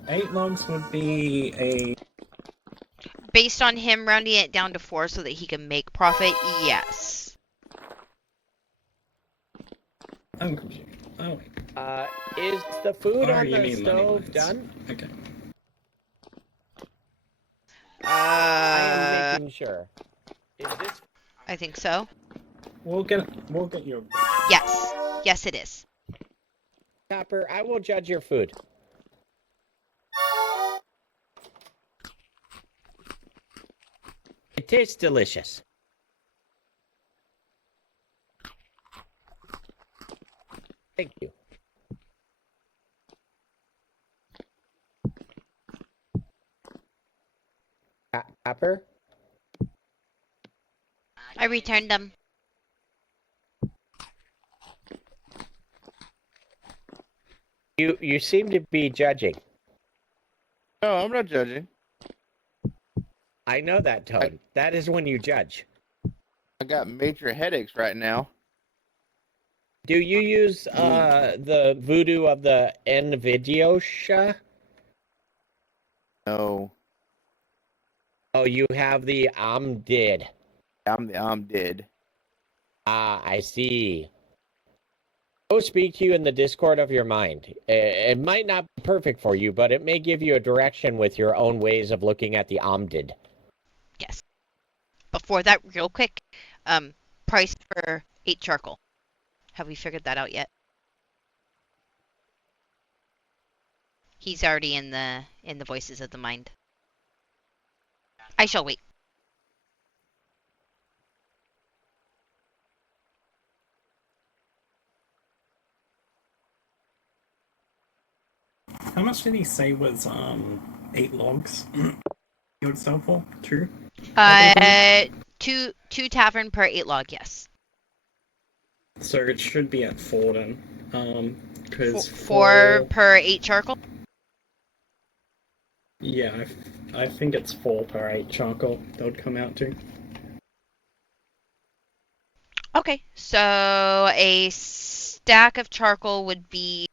8 logs would be a. based on him rounding it down to 4 so that he can make profit, yes. I'm confused. Oh wait. Is the food on you the mean money stove wise. done? Okay. I am making sure. Is this? I think so. We'll get you. Yes. Yes, it is. Copper, I will judge your food. It tastes delicious. Thank you. Copper? I returned them. You seem to be judging. No, I'm not judging. I know that tone. That is when you judge. I got major headaches right now. Do you use the voodoo of the NVIDIA? No, Oh, you have the Amdid. I'm dead. Ah, I see. Go speak to you in the Discord of your mind. It might not be perfect for you, but it may give you a direction with your own ways of looking at the Amdid. Yes. Before that, real quick, Price for 8 charcoal. Have we figured that out yet? He's already in the voices of the mind. I shall wait. How much did he say was 8 logs? He would sell for? 2? Two tavern per 8 log, yes. So it should be at 4 then. Because 4 per 8 charcoal? Yeah, I think it's 4 per 8 charcoal that would come out to. Okay, so a stack of charcoal would be...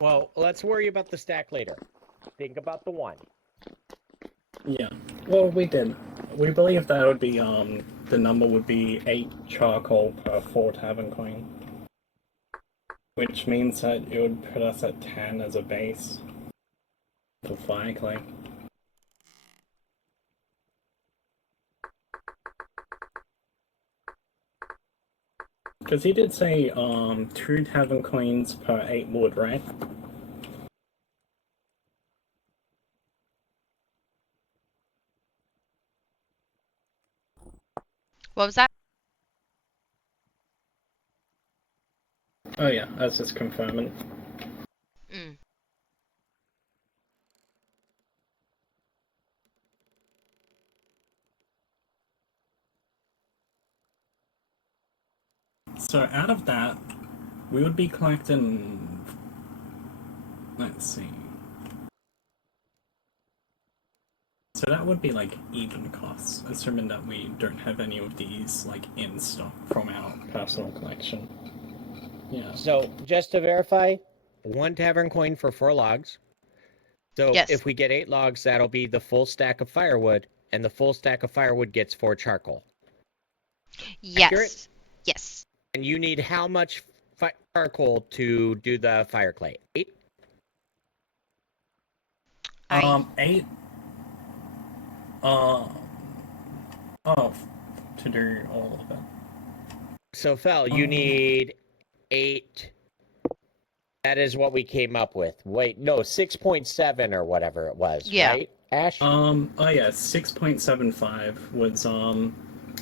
Well, let's worry about the stack later. Think about the one. Yeah. Well, we did. We believe that would be, the number would be 8 charcoal per 4 tavern coin. Which means that it would put us at 10 as a base for fire clay. Because he did say, 2 tavern coins per 8 wood, right? What was that? Oh yeah, I was just confirming. Mm. So out of that, we would be collecting... Let's see. So that would be like even costs, assuming that we don't have any of these like in stock from our personal collection. Yeah. So, just to verify, 1 tavern coin for 4 logs. So, Yes. if we get 8 logs, that'll be the full stack of firewood, and the full stack of firewood gets 4 charcoal. Yes. Accurate? Yes. And you need how much charcoal to do the fire clay? 8? 8. Oh, to do all of it. So, Fel, you need 8. That is what we came up with. Wait, no, 6.7 or whatever it was, Yeah. right, Ash? Oh yeah, 6.75 was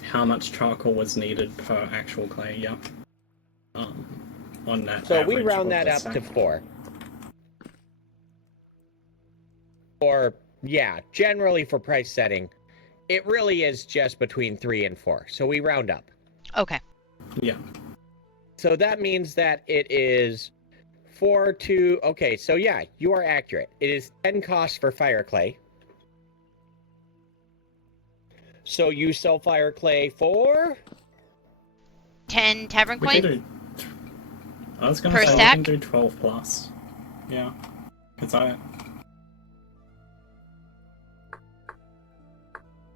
how much charcoal was needed per actual clay. Yeah. On that. So we average round of that the up to stack. 4. Or, yeah, generally for price setting, it really is just between 3 and 4. So we round up. Okay. Yeah. So that means that it is 4 to... Okay, so yeah, you are accurate. It is 10 costs for fire clay. So you sell fire clay for... 10 tavern We could coin? do. I was gonna Per say stack? we can do 12 plus. Yeah. Because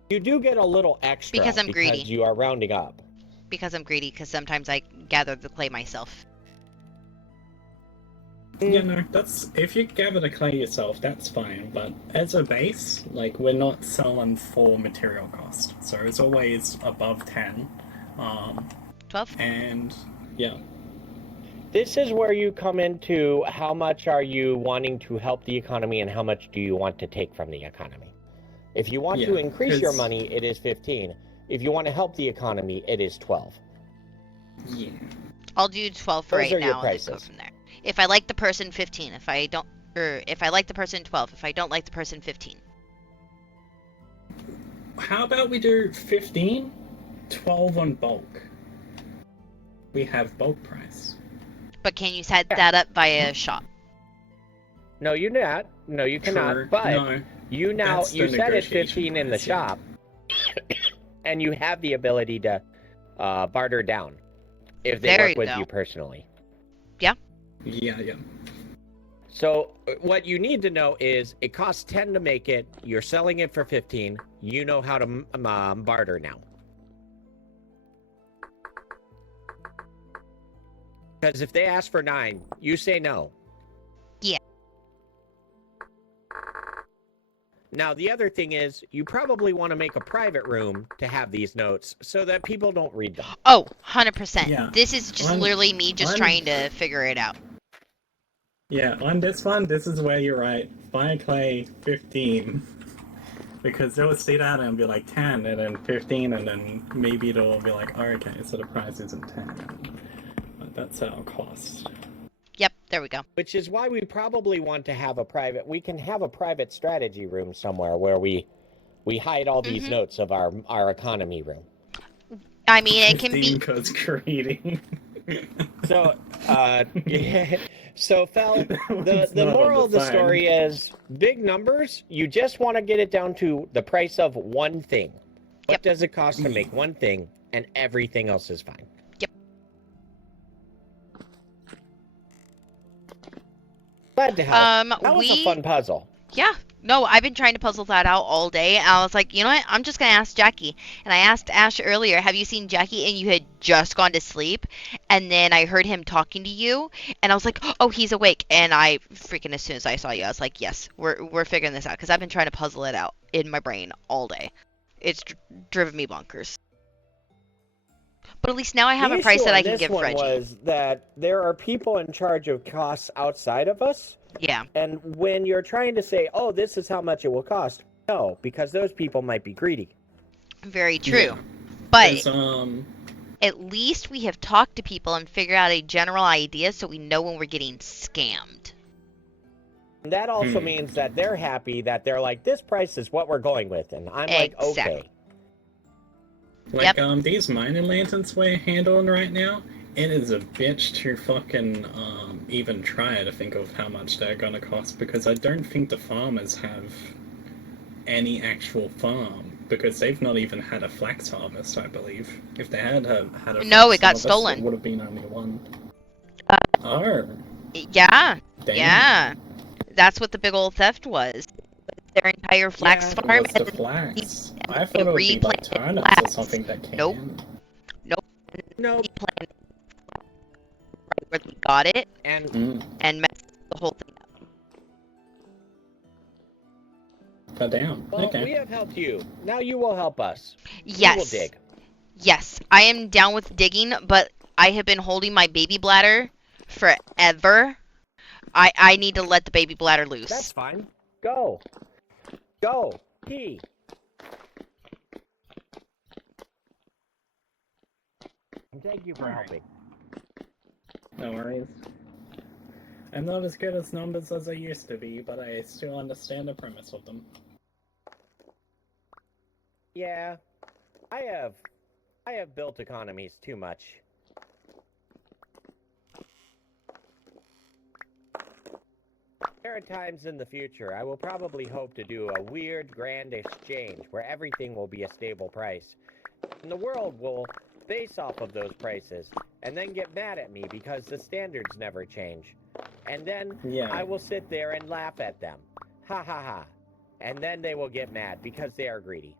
You do get a little extra Because I'm greedy. because you are rounding up. Because I'm greedy, because sometimes I gather the clay myself. Yeah, no, that's if you gather the clay yourself, that's fine. But as a base, like we're not selling for material cost, so it's always above 10. 12? And yeah, This is where you come into how much are you wanting to help the economy and how much do you want to take from the economy. If you want to Yeah, increase your 'cause- money, it is 15. If you want to help the economy, it is 12. yeah, I'll do 12 for Those right are your now and then go prices. from there. If I like the person, 15. If I don't, or if I like the person, 12. If I don't like the person, 15. how about we do 15, 12 on bulk? We have bulk price. But can you set Yeah. that up via shop? No, you're not. No, you cannot. True. But no, you now that's you the set it negotiation 15 in the price, yeah. shop, and you have the ability to barter down if they There work you with go. you personally. yeah. So what you need to know is it costs 10 to make it. You're selling it for 15. You know how to barter now. Because if they ask for 9, you say no. Yeah. Now, the other thing is, you probably want to make a private room to have these notes so that people don't read them. Oh, 100%. Yeah. This is just On- literally me just on- trying to figure it out. Yeah, on this one, this is where you're right. Fire clay 15. Because they'll see that and be like 10, and then 15, and then maybe they'll be like, oh, okay, so the price isn't 10. But that's our cost. Yep, there we go. Which is why we probably want to have we can have a private strategy room somewhere where we hide all these notes of our economy room. I mean, it can 15 be... goes greedy. So, yeah. So, Fel, It's the not moral on of the sign. story is big numbers, you just want to get it down to the price of one thing. What Yep. does it cost to make one thing, and everything else is fine. Yep. Glad to help. That was a we... fun puzzle. Yeah. No, I've been trying to puzzle that out all day, and I was like, you know what? I'm just gonna ask Jackie. And I asked Ash earlier, have you seen Jackie? And you had just gone to sleep, and then I heard him talking to you, and I was like, oh, he's awake. And I freaking, as soon as I saw you, I was like, yes, we're figuring this out, because I've been trying to puzzle it out in my brain all day. It's driven me bonkers. But at least now I have The a price issue that on I can this give one Reggie. was that there are people in charge of costs outside of us. Yeah. And when you're trying to say, oh, this is how much it will cost, no, because those people might be greedy. Very true. Yeah. But 'Cause, at least we have talked to people and figured out a general idea so we know when we're getting scammed. And that also means that they're happy that they're like, this price is what we're going with. And I'm like, okay. like, these mining lanterns we're handling right now, it is a bitch to fucking, even try to think of how much they're gonna cost, because I don't think the farmers have any actual farm, because they've not even had a flax harvest, I believe. If they had a No, flax it got harvest, stolen. it would have been only one. Yeah. Damn. Yeah. That's what the big old theft was. Their entire flax It farm. was the and then flax. and I thought it would be like replanted turnips or flax. something that came Nope. in. Nope. Replanted right where they got it And and messed the whole thing up. God damn. well, Okay. we have helped you. Now you will help us. Yes. We will dig. Yes, I am down with digging, but I have been holding my baby bladder forever. I need to let the baby bladder loose. That's fine. Go. Go. Pee. And thank you for helping. No worries. I'm not as good at numbers as I used to be, but I still understand the premise of them. Yeah. I have built economies too much. There are times in the future I will probably hope to do a weird grand exchange where everything will be a stable price. And the world will base off of those prices and then get mad at me because the standards never change. And then I will sit there and laugh at them. Ha ha ha. And then they will get mad because they are greedy.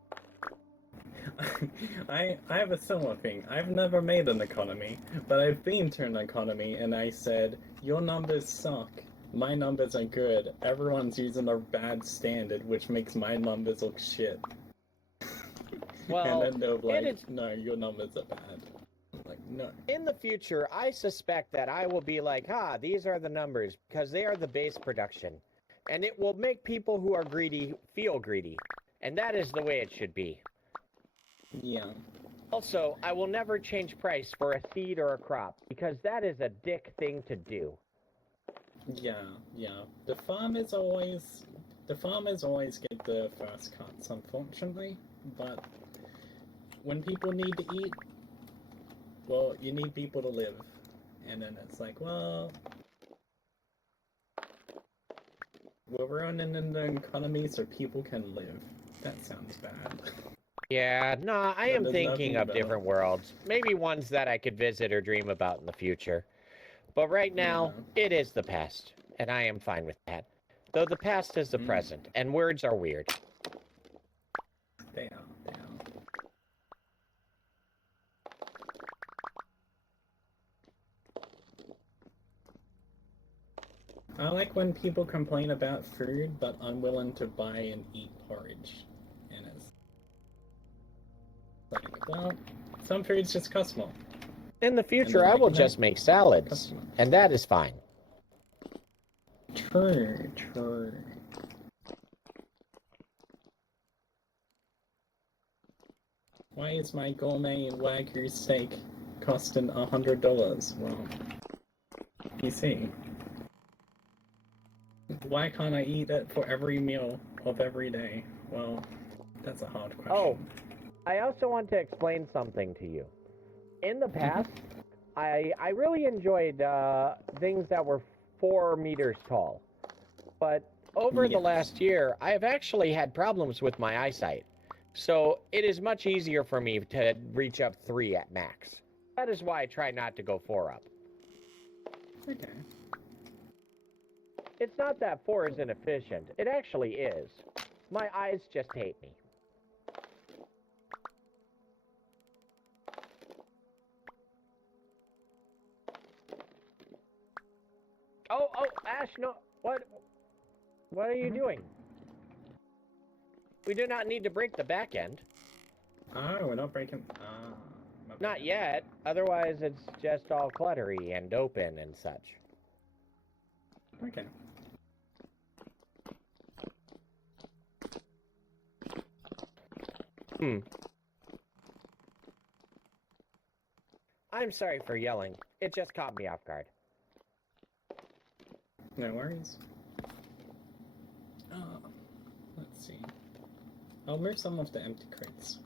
I have a similar thing. I've never made an economy, but I've been to an economy and I said, your numbers suck. My numbers are good. Everyone's using a bad standard, which makes my numbers look shit. Well, and then they're like, no, your numbers are bad. I'm like, no. In the future, I suspect that I will be like, these are the numbers, because they are the base production. And it will make people who are greedy feel greedy. And that is the way it should be. Yeah. Also, I will never change price for a seed or a crop, because that is a dick thing to do. Yeah. The farmers always get the first cuts, unfortunately. But when people need to eat, well, you need people to live. And then it's like, well, we're running in the economy so people can live. That sounds bad. Yeah, nah, I am there's thinking nothing of about different worlds. Maybe ones that I could visit or dream about in the future. But right now, it is the past, and I am fine with that. Though the past is the present, and words are weird. They are. I like when people complain about food but unwilling to buy and eat porridge. And it's like, well, some foods just cost more. In the future, then, I like, will you know, just make salads, customer. and that is fine. True, true. Why is my gourmet Wagyu steak costing $100? Well, you see. Why can't I eat it for every meal of every day? Well, that's a hard question. Oh, I also want to explain something to you. In the past, I really enjoyed things that were 4 meters tall. But over the Yes. last year, I have actually had problems with my eyesight. So it is much easier for me to reach up 3 at max. That is why I try not to go 4 up. Okay. It's not that 4 isn't efficient. It actually is. My eyes just hate me. Oh, Ash, no. What are you doing? We do not need to break the back end. Oh, we're not breaking. Not yet. Otherwise, it's just all cluttery and open and such. Okay. I'm sorry for yelling. It just caught me off guard. No worries. Let's see. I'll move some of the empty crates.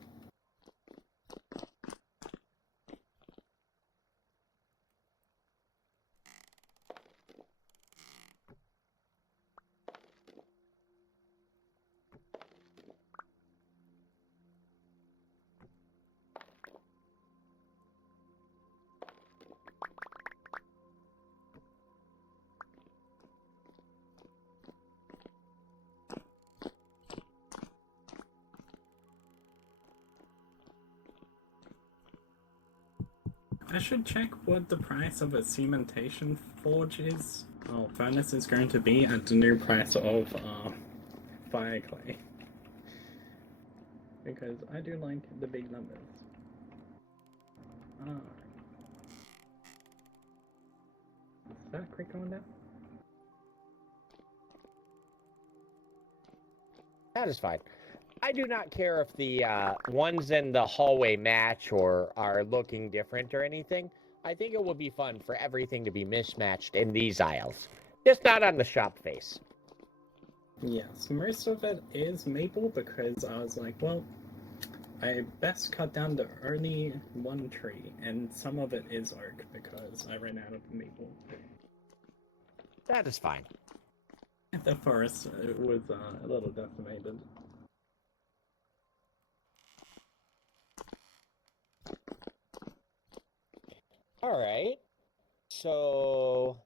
I should check what the price of a cementation forge is. Oh, furnace is going to be at the new price of fire clay. Because I do like the big numbers. Is that creek going down? That is fine. I do not care if the ones in the hallway match or are looking different or anything. I think it will be fun for everything to be mismatched in these aisles. Just not on the shop face. Yes, most of it is maple because I was like, well, I best cut down the only one tree, and some of it is oak because I ran out of maple. That is fine. The forest was a little decimated. All right. So...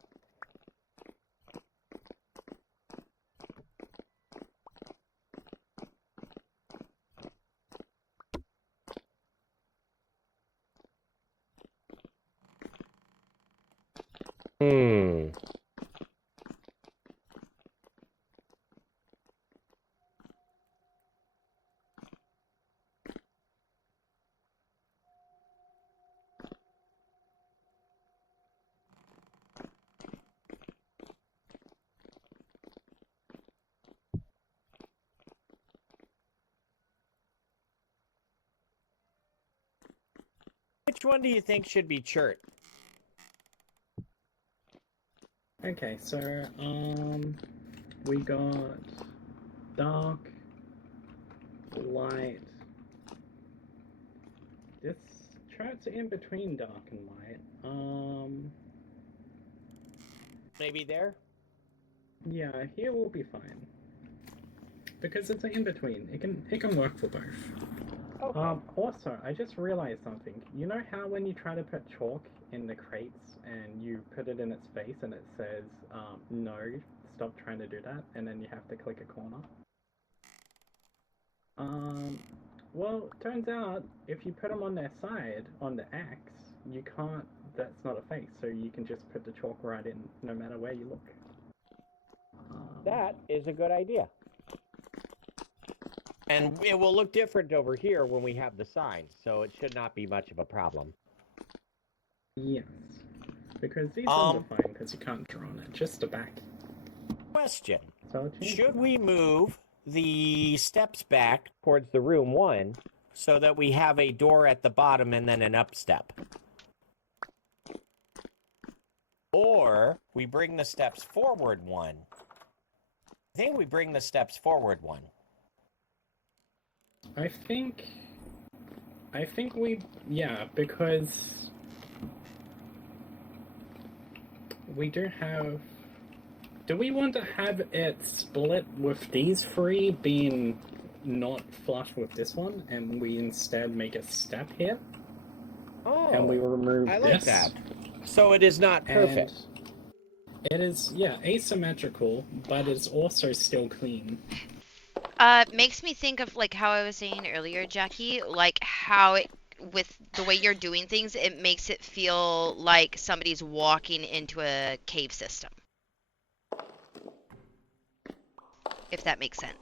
Which one do you think should be chert? Okay, so, we got dark, light. This chart's in between dark and light. Maybe there? Yeah, here will be fine. Because it's an in-between. It can work for both. Okay. Also, I just realized something. You know how when you try to put chalk in the crates and you put it in its face and it says, no, stop trying to do that, and then you have to click a corner? Well, turns out, if you put them on their side, on the axe, you can't, that's not a face, so you can just put the chalk right in, no matter where you look. That is a good idea. And it will look different over here when we have the signs, so it should not be much of a problem. Yes. Because these ones are fine because you can't draw on it, just a back. Question. So I'll change Should them. we move the steps back towards the room 1 so that we have a door at the bottom and then an up step? Or we bring the steps forward 1. I think we bring the steps forward 1. I think we, yeah, because we do have, do we want to have it split with these 3 being not flush with this one, and we instead make a step here? Oh, and we remove I like this? that. So it is not perfect. And it is, yeah, asymmetrical, but it's also still clean. Makes me think of like how I was saying earlier, Jackie, like how it, with the way you're doing things, it makes it feel like somebody's walking into a cave system. If that makes sense.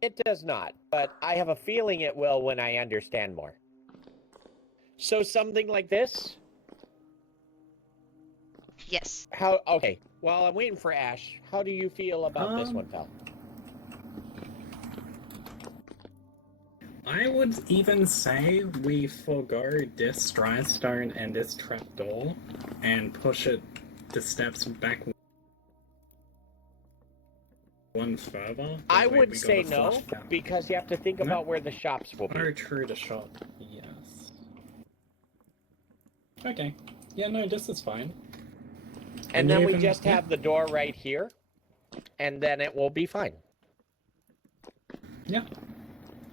It does not, but I have a feeling it will when I understand more. So something like this? Yes. How? Okay. While I'm waiting for Ash, how do you feel about this one, Fel? I would even say we forgo this dry stone and this trapdoor and push it the steps back one further. I That way would we got say a flush no, fountain. because you have to think about where the shops will be. Oh, true, the shop. Yes. Okay. Yeah, no, this is fine. And then we even- just yeah. have the door right here, and then it will be fine. Yeah.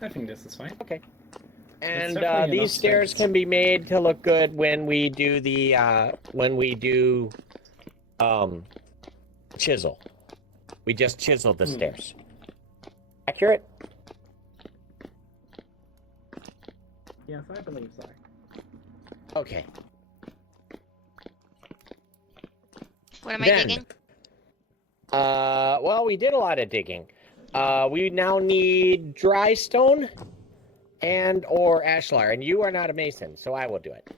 I think this is fine. Okay. It's And definitely these enough stairs space. can be made to look good when we do the chisel. We just chisel the stairs. Accurate? Yes, I believe so. Okay. What am I Then, digging? well, we did a lot of digging. We now need dry stone and or ashlar, and you are not a mason, so I will do it.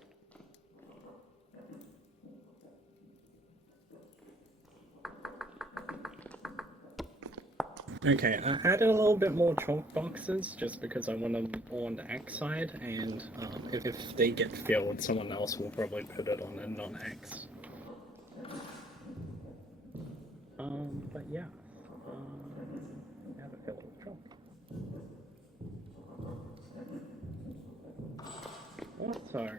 Okay, I added a little bit more chalk boxes just because I want them on the X side, and if they get filled, someone else will probably put it on the non-X. But yeah, have it filled with chalk. Also,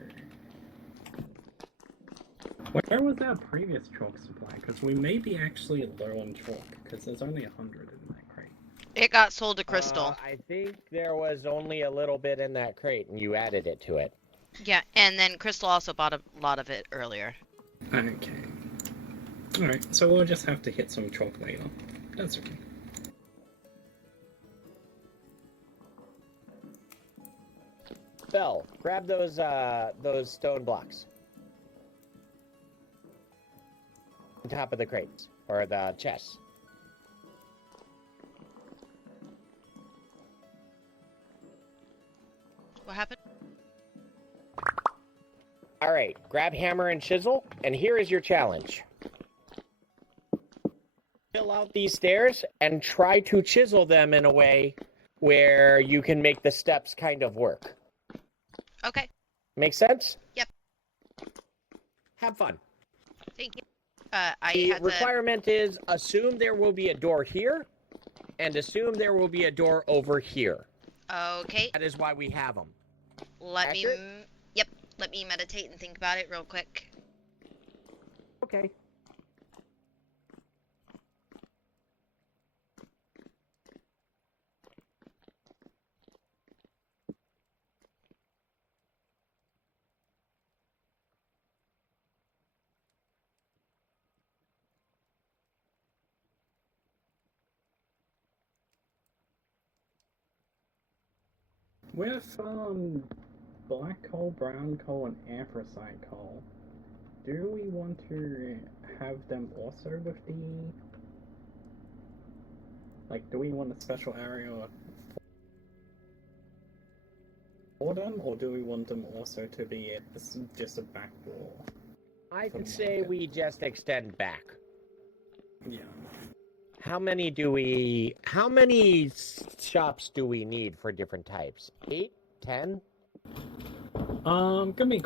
where was our previous chalk supply? Because we may be actually low on chalk, because there's only 100 in that crate. It got sold to Crystal. I think there was only a little bit in that crate, and you added it to it. Yeah, and then Crystal also bought a lot of it earlier. Okay. Alright, so we'll just have to hit some chalk later. That's okay. Bell, grab those stone blocks. On top of the crates, or the chests. What happened? All right, grab hammer and chisel, and here is your challenge. Fill out these stairs and try to chisel them in a way where you can make the steps kind of work. Okay. Make sense? Yep. Have fun. Thank you. The requirement is assume there will be a door here, and assume there will be a door over here. Okay. That is why we have them. Let Accurate? me. Yep. Let me meditate and think about it real quick. Okay. With black coal, brown coal, and anthracite coal, do we want to have them also with the... Like, do we want a special area for them, or do we want them also to be just a back wall? I For would the say market. we just extend back. Yeah. How many shops do we need for different types? 8? 10? Give me...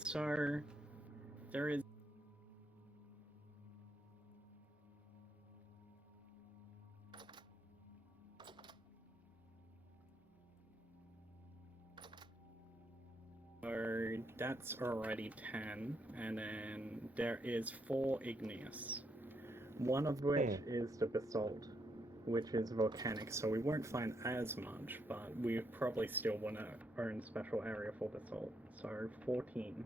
So, there is... So, that's already 10, and then there is 4 igneous. One of which is the basalt, which is volcanic, so we won't find as much, but we probably still want to own special area for basalt. So 14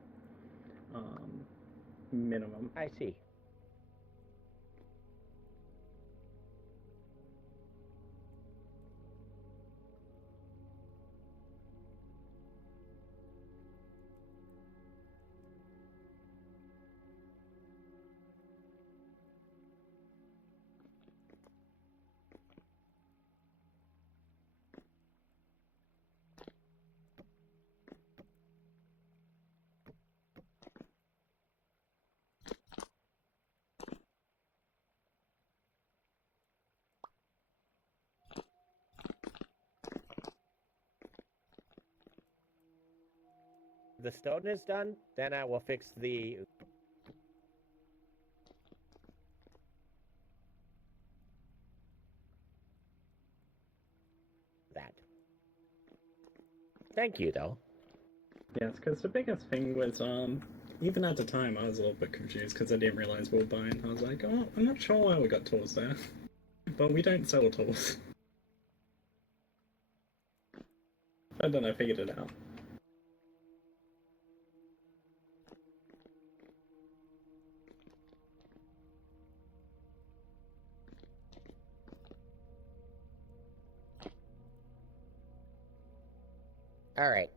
minimum. I see. The stone is done, then I will fix that. Thank you, though. Yes, because the biggest thing was, even at the time I was a little bit confused because I didn't realize we were buying. I was like, oh, I'm not sure why we got tools there. But we don't sell tools. But then I figured it out. All right.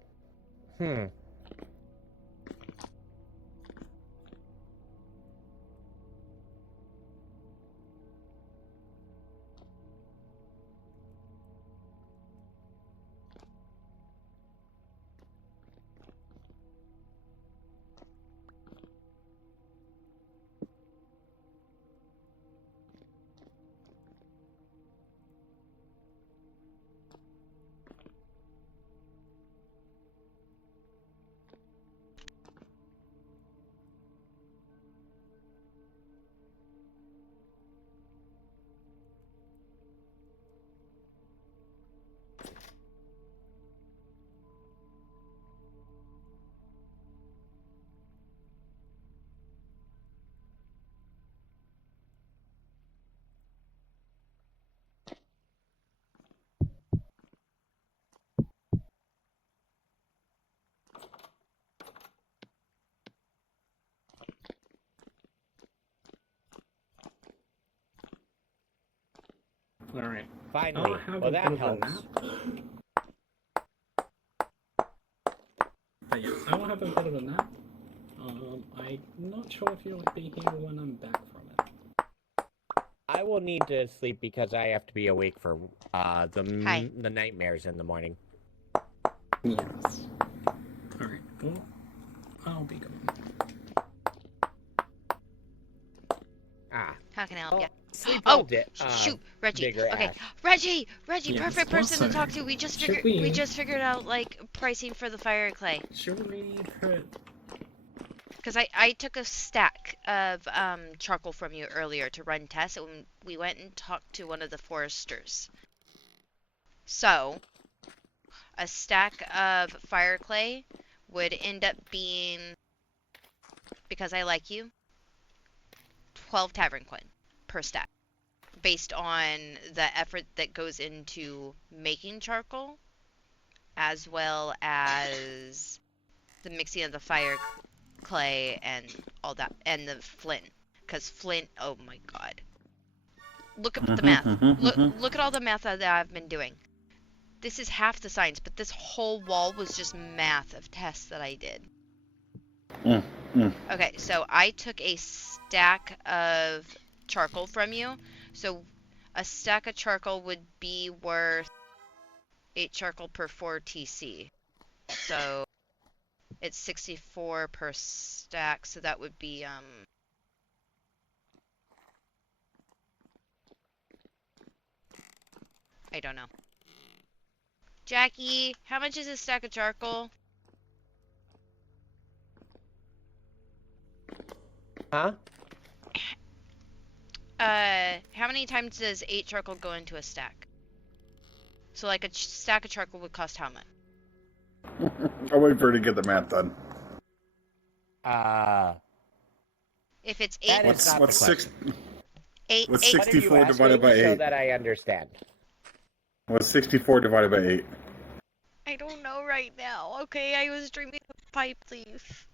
Alright. Finally. Well, that helps. But yeah, I will have a bit of a nap. I'm not sure if you'll be here when I'm back from it. I will need to sleep because I have to be awake for Hi. the nightmares in the morning. Yes. Alright, well, I'll be going. How can I help you? Sleep all Oh, day. shoot, Reggie. Digger Okay, Ash. Reggie, Yes, perfect person to also, talk to. We just should figured we- figured out like pricing for the fire and clay. Should we put... Because I took a stack of charcoal from you earlier to run tests, and we went and talked to one of the foresters. So, a stack of fire clay would end up being, because I like you, 12 tavern coin per stack. based on the effort that goes into making charcoal, as well as the mixing of the fire clay and all that, and the flint. Because flint, oh my god. Look at the math. Look at all the math that I've been doing. This is half the science, but this whole wall was just math of tests that I did. Okay, so I took a stack of charcoal from you. So a stack of charcoal would be worth 8 charcoal per 4 TC. So it's 64 per stack, so that would be I don't know. Jackie, how much is a stack of charcoal? Huh? How many times does 8 charcoal go into a stack? So like a stack of charcoal would cost how much? I'll wait for her to get the math done. If it's That 8, is not What's the six? question. eight, What's eight, Why did you 64 ask divided me by so 8? that I understand? What's 64 divided by 8? I don't know right now. Okay, I was dreaming of pipe leaf.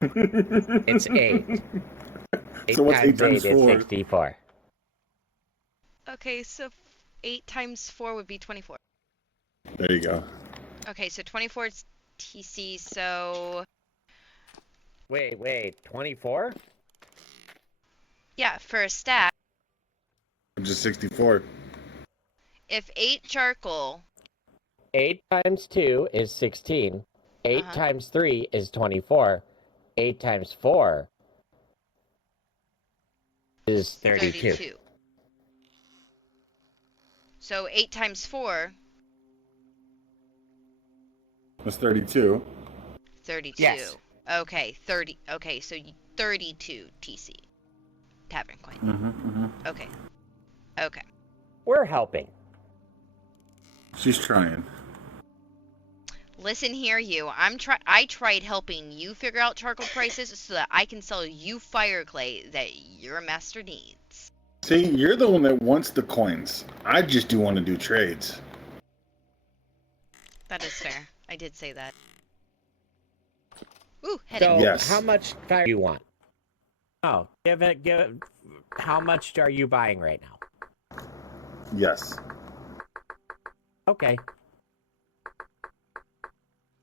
It's 8. 8 So what's 8 times 8 times is 4? 64. Okay, so 8 times 4 would be 24. There you go. Okay, so 24 is TC, so... Wait, 24? Yeah, for a stack, Which is 64. if 8 charcoal... 8 times 2 is 16. 8 Uh-huh. times 3 is 24. 8 times 4 is 32. So 8 times 4, That's 32. 32. Yes. Okay, 30. Okay, so 32 TC. Tavern coin. Okay. Okay. We're helping. She's trying. Listen here, you. I tried helping you figure out charcoal prices so that I can sell you fire clay that your master needs. See, you're the one that wants the coins. I just do want to do trades. That is fair. I did say that. Ooh, headache. So, Yes. how much fire do you want? Oh, give it. How much are you buying right now? Yes. Okay.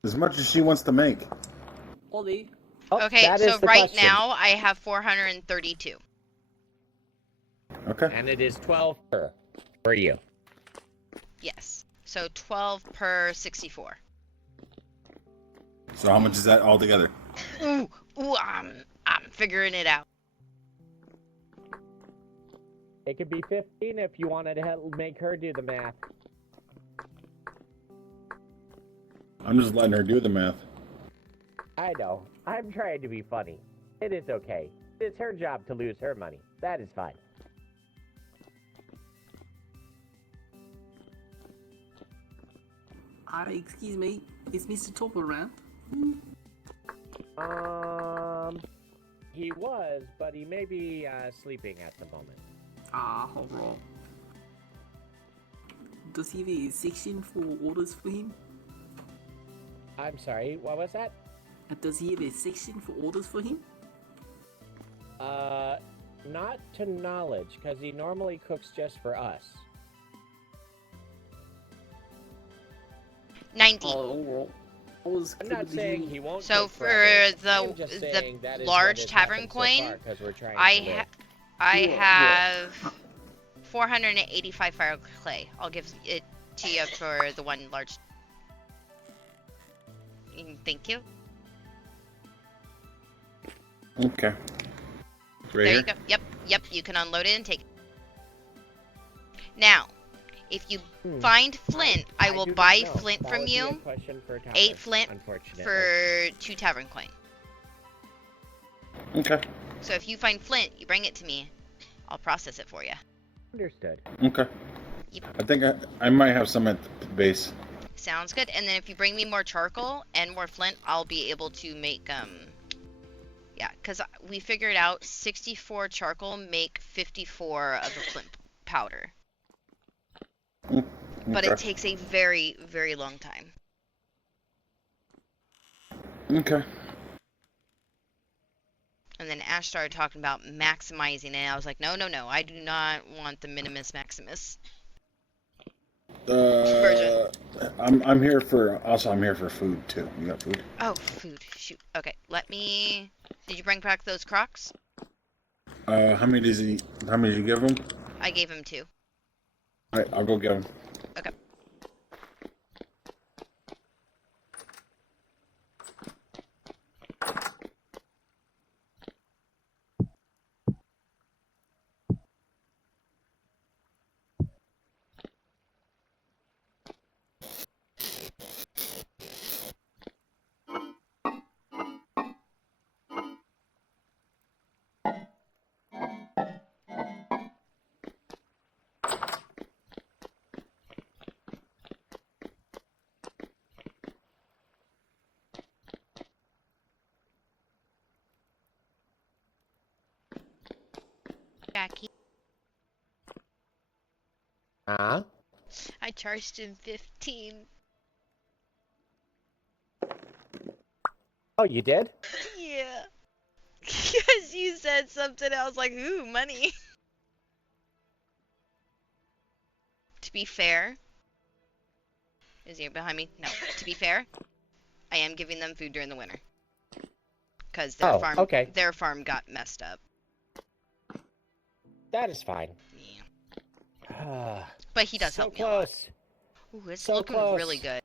As much as she wants to make. Ollie. Oh, Okay, that is so the right question. now I have 432. Okay. And it is 12 per for you. Yes. So 12 per 64. So how much is that altogether? Ooh, I'm figuring it out. It could be 15 if you wanted to make her do the math. I'm just letting her do the math. I know. I'm trying to be funny. It is okay. It's her job to lose her money. That is fine. Excuse me, is Mr. Top around? He was, but he may be sleeping at the moment. Alright. Does he have a section for orders for him? I'm sorry, what was that? Does he have a section for orders for him? Not to knowledge, because he normally cooks just for us. 90. Oh, I was I'm not saying he won't. So cook for others. the- I'm just saying that is large what has tavern happened so coin, far, 'cause we're trying I to live. have 485 fire clay. I'll give it to you for the one large. Thank you. Okay. Right There here? you go. Yep. You can unload it and take it. Now, if you find flint, I will do not buy know. flint That from would be a you. question for Tavern, 8 flint unfortunately. for 2 tavern coin. Okay. So if you find flint, you bring it to me. I'll process it for you. Understood. Okay. I think I might have some at the base. Sounds good. And then if you bring me more charcoal and more flint, I'll be able to make Yeah, because we figured out 64 charcoal make 54 of the flint powder. But it Okay. takes a very, very long time. Okay. And then Ash started talking about maximizing it. I was like, no, no, no. I do not want the Minimus Maximus version. I'm here for food too. You got food? Oh, food. Shoot. Okay, let me... Did you bring back those Crocs? How many did you give him? I gave him 2. All right, I'll go get him. Okay. Jackie. Huh? I charged him 15. Oh, you did? Yeah. Because you said something, I was like, ooh, money. To be fair... Is he behind me? No. To be fair, I am giving them food during the winter. Because okay. their farm got messed up. That is fine. Yeah. But he does So help me a lot. close. Ooh, it's So looking close. really good.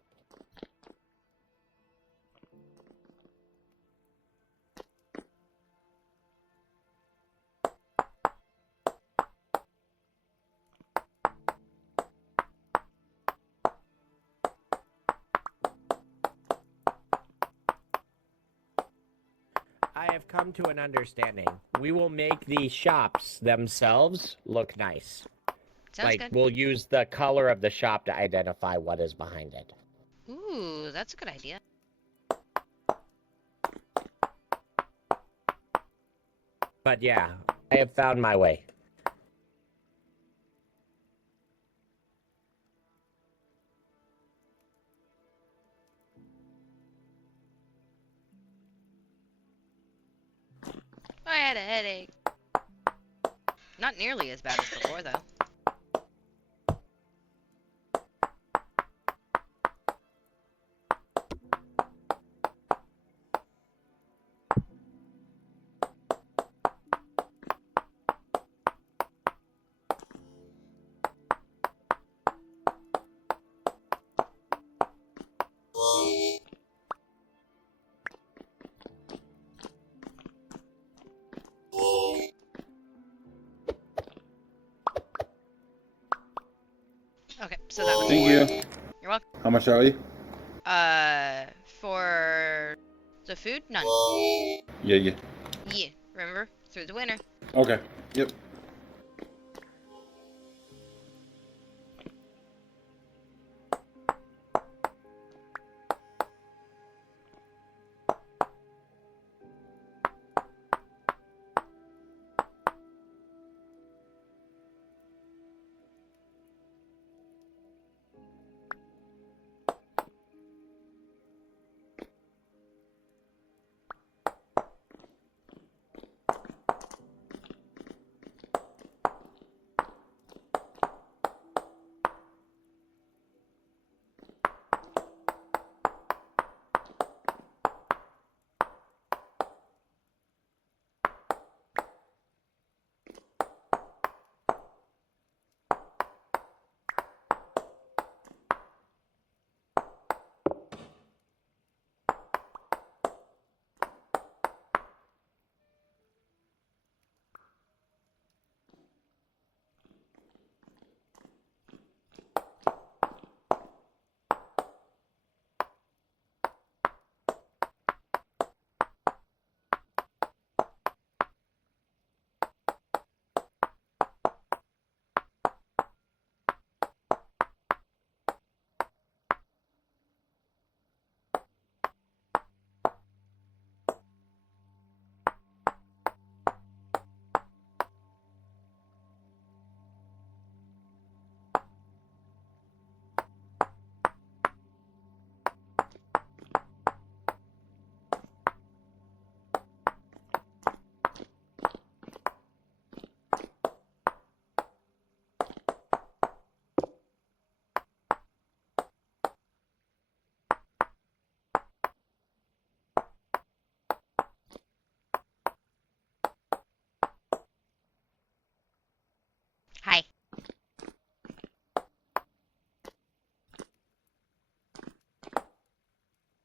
I have come to an understanding. We will make the shops themselves look nice. Sounds good. We'll use the color of the shop to identify what is behind it. Ooh, that's a good idea. But yeah, I have found my way. I had a headache. Not nearly as bad as before, though. Okay, so that was Thank four. you. You're welcome. How much are you? For the food? None. Yeah. Yeah, remember? Through the winter. Okay. Yep.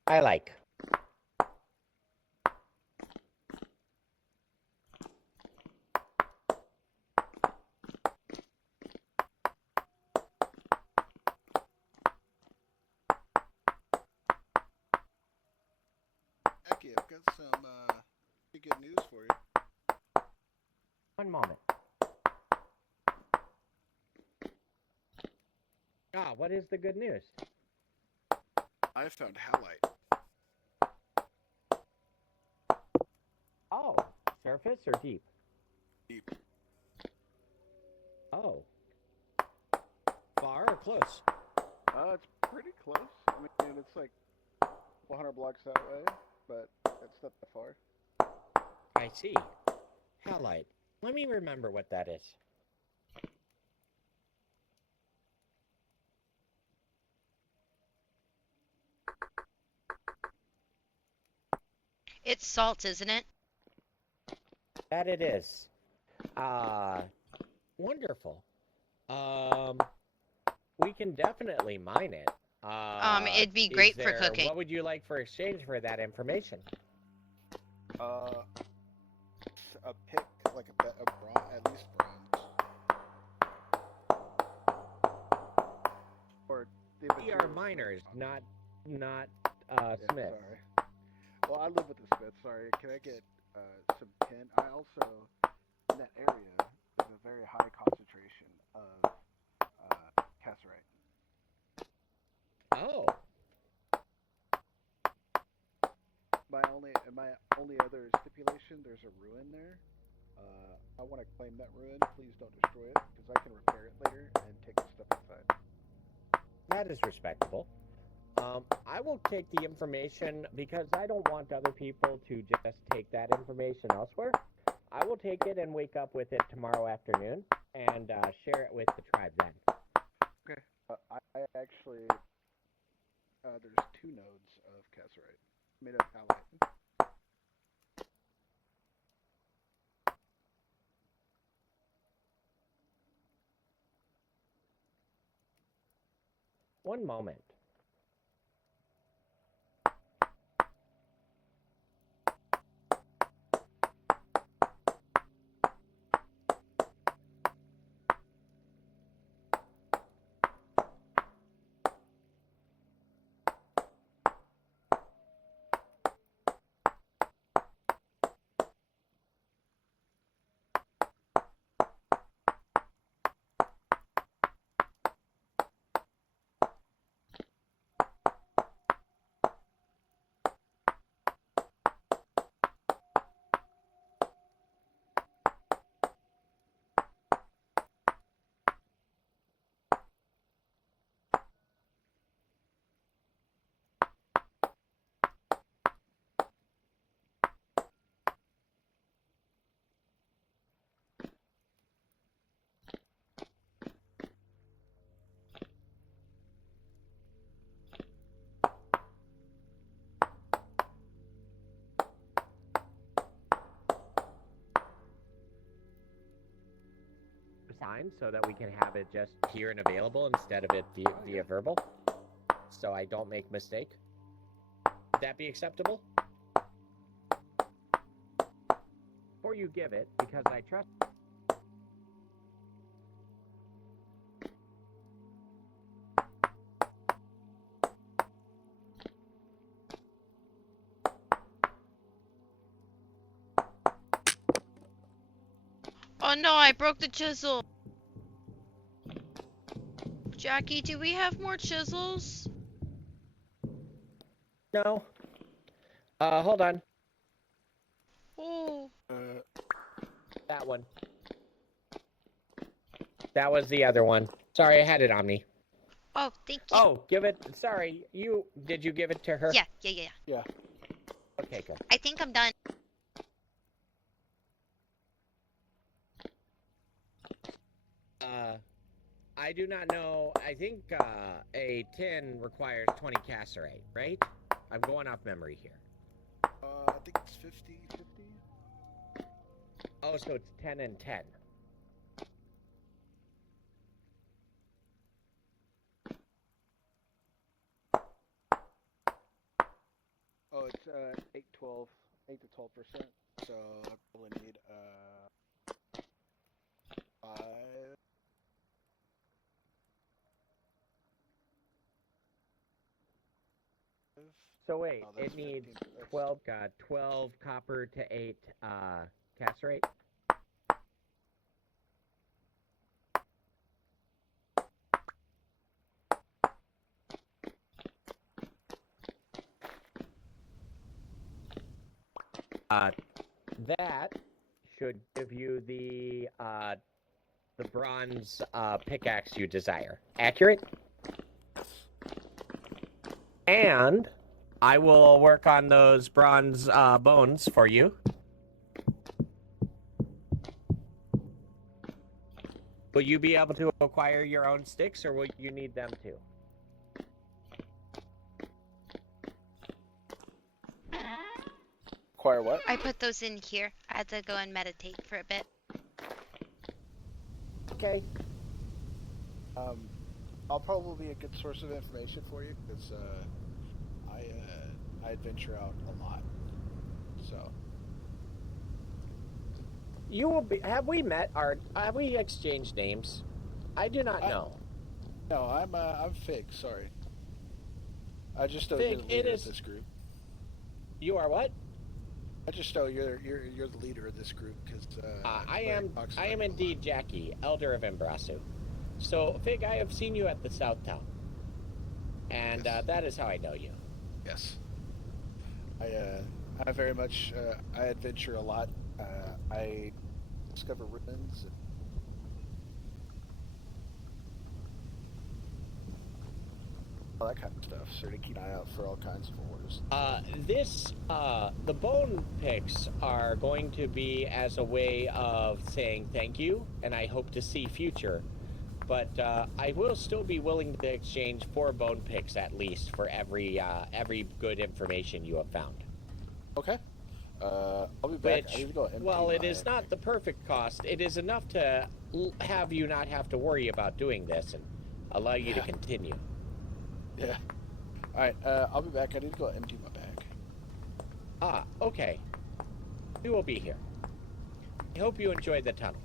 I like. Jackie, I've got some pretty good news for you. One moment. Ah, what is the good news? I found halite. Oh, surface or deep? Deep. Oh. Far or close? It's pretty close. I mean, it's like 400 blocks that way, but it's not that far. I see. Halite. Let me remember what that is. It's salt, isn't it? That it is. Wonderful. We can definitely mine it. It'd be is great for there- cooking. What would you like for exchange for that information? A pick, like a bronze, at least bronze. Or the We are materials miners, for- not Yeah, smiths. sorry. Well, I live with the Smith. Sorry. Can I get some tin? I also, in that area, there's a very high concentration of cassiterite. Oh, My only other stipulation, there's a ruin there. I want to claim that ruin. Please don't destroy it, because I can repair it later and take the stuff inside. that is respectable. I will take the information because I don't want other people to just take that information elsewhere. I will take it and wake up with it tomorrow afternoon and share it with the tribe then. Okay. I actually, there's 2 nodes of cassiterite made of halite. One moment. Time so that we can have it just here and available instead of it via verbal, so I don't make mistake. Would that be acceptable? Or you give it because I trust. Oh no, I broke the chisel. Jackie, do we have more chisels? No. Hold on. Oh. That one. That was the other one. Sorry, I had it on me. Oh, thank you. Oh, give it. Sorry, did you give it to her? Yeah. Yeah. Okay, good. I think I'm done. I do not know. I think a tin requires 20 cassiterite, right? I'm going off memory here. I think it's 50. Oh, so it's 10 and 10. it's 8 to 12%. So I probably need 5. So wait, Oh, that's it needs 15. That's 12 copper to 8 castrate. That should give you the bronze pickaxe you desire. Accurate? And I will work on those bronze bones for you. Will you be able to acquire your own sticks, or will you need them too? Acquire what? I put those in here. I had to go and meditate for a bit. Okay. I'll probably be a good source of information for you because I adventure out a lot. So You will be. Have we met? Have we exchanged names? I do not know. no, I'm Fig. Sorry, I just know Fig, you're the leader of this group. You are what? I just know you're the leader of this group because I am indeed Jackie, Elder of Embrasu. So, Fig, I have seen you at the South Town, and Yes. that is how I know you. Yes. I very much I adventure a lot. I discover ruins. And all that kind of stuff, so to keep an eye out for all kinds of ores. The bone picks are going to be as a way of saying thank you, and I hope to see future. But I will still be willing to exchange 4 bone picks at least for every good information you have found. Okay. I'll be back. I need to go empty Well, it my- is not the perfect cost. It is enough to have you not have to worry about doing this and allow you to continue. Yeah. All right. I'll be back. I need to go empty my bag. Okay. We will be here. I hope you enjoyed the tunnel.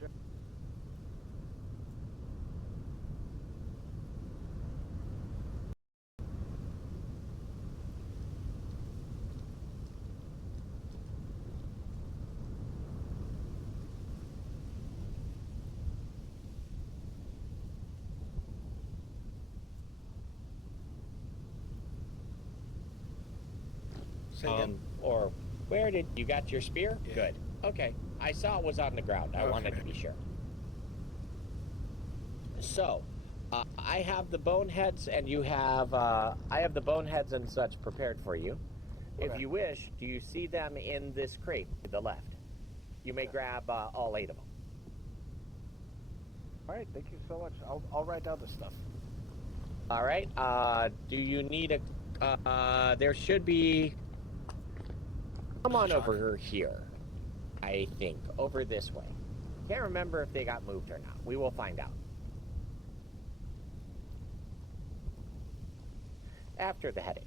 Jack? Or where did you got your spear? Yeah. Good. Okay. I saw it was on the ground. I wanted to be sure. So, I have the boneheads, and you have. I have the boneheads and such prepared for you. If Okay. you wish, do you see them in this crate to the left? You may grab all 8 of them. All right. Thank you so much. I'll write down this stuff. All right. Do you need a? There should be. Come on over here. I think over this way. Can't remember if they got moved or not. We will find out. After the headache.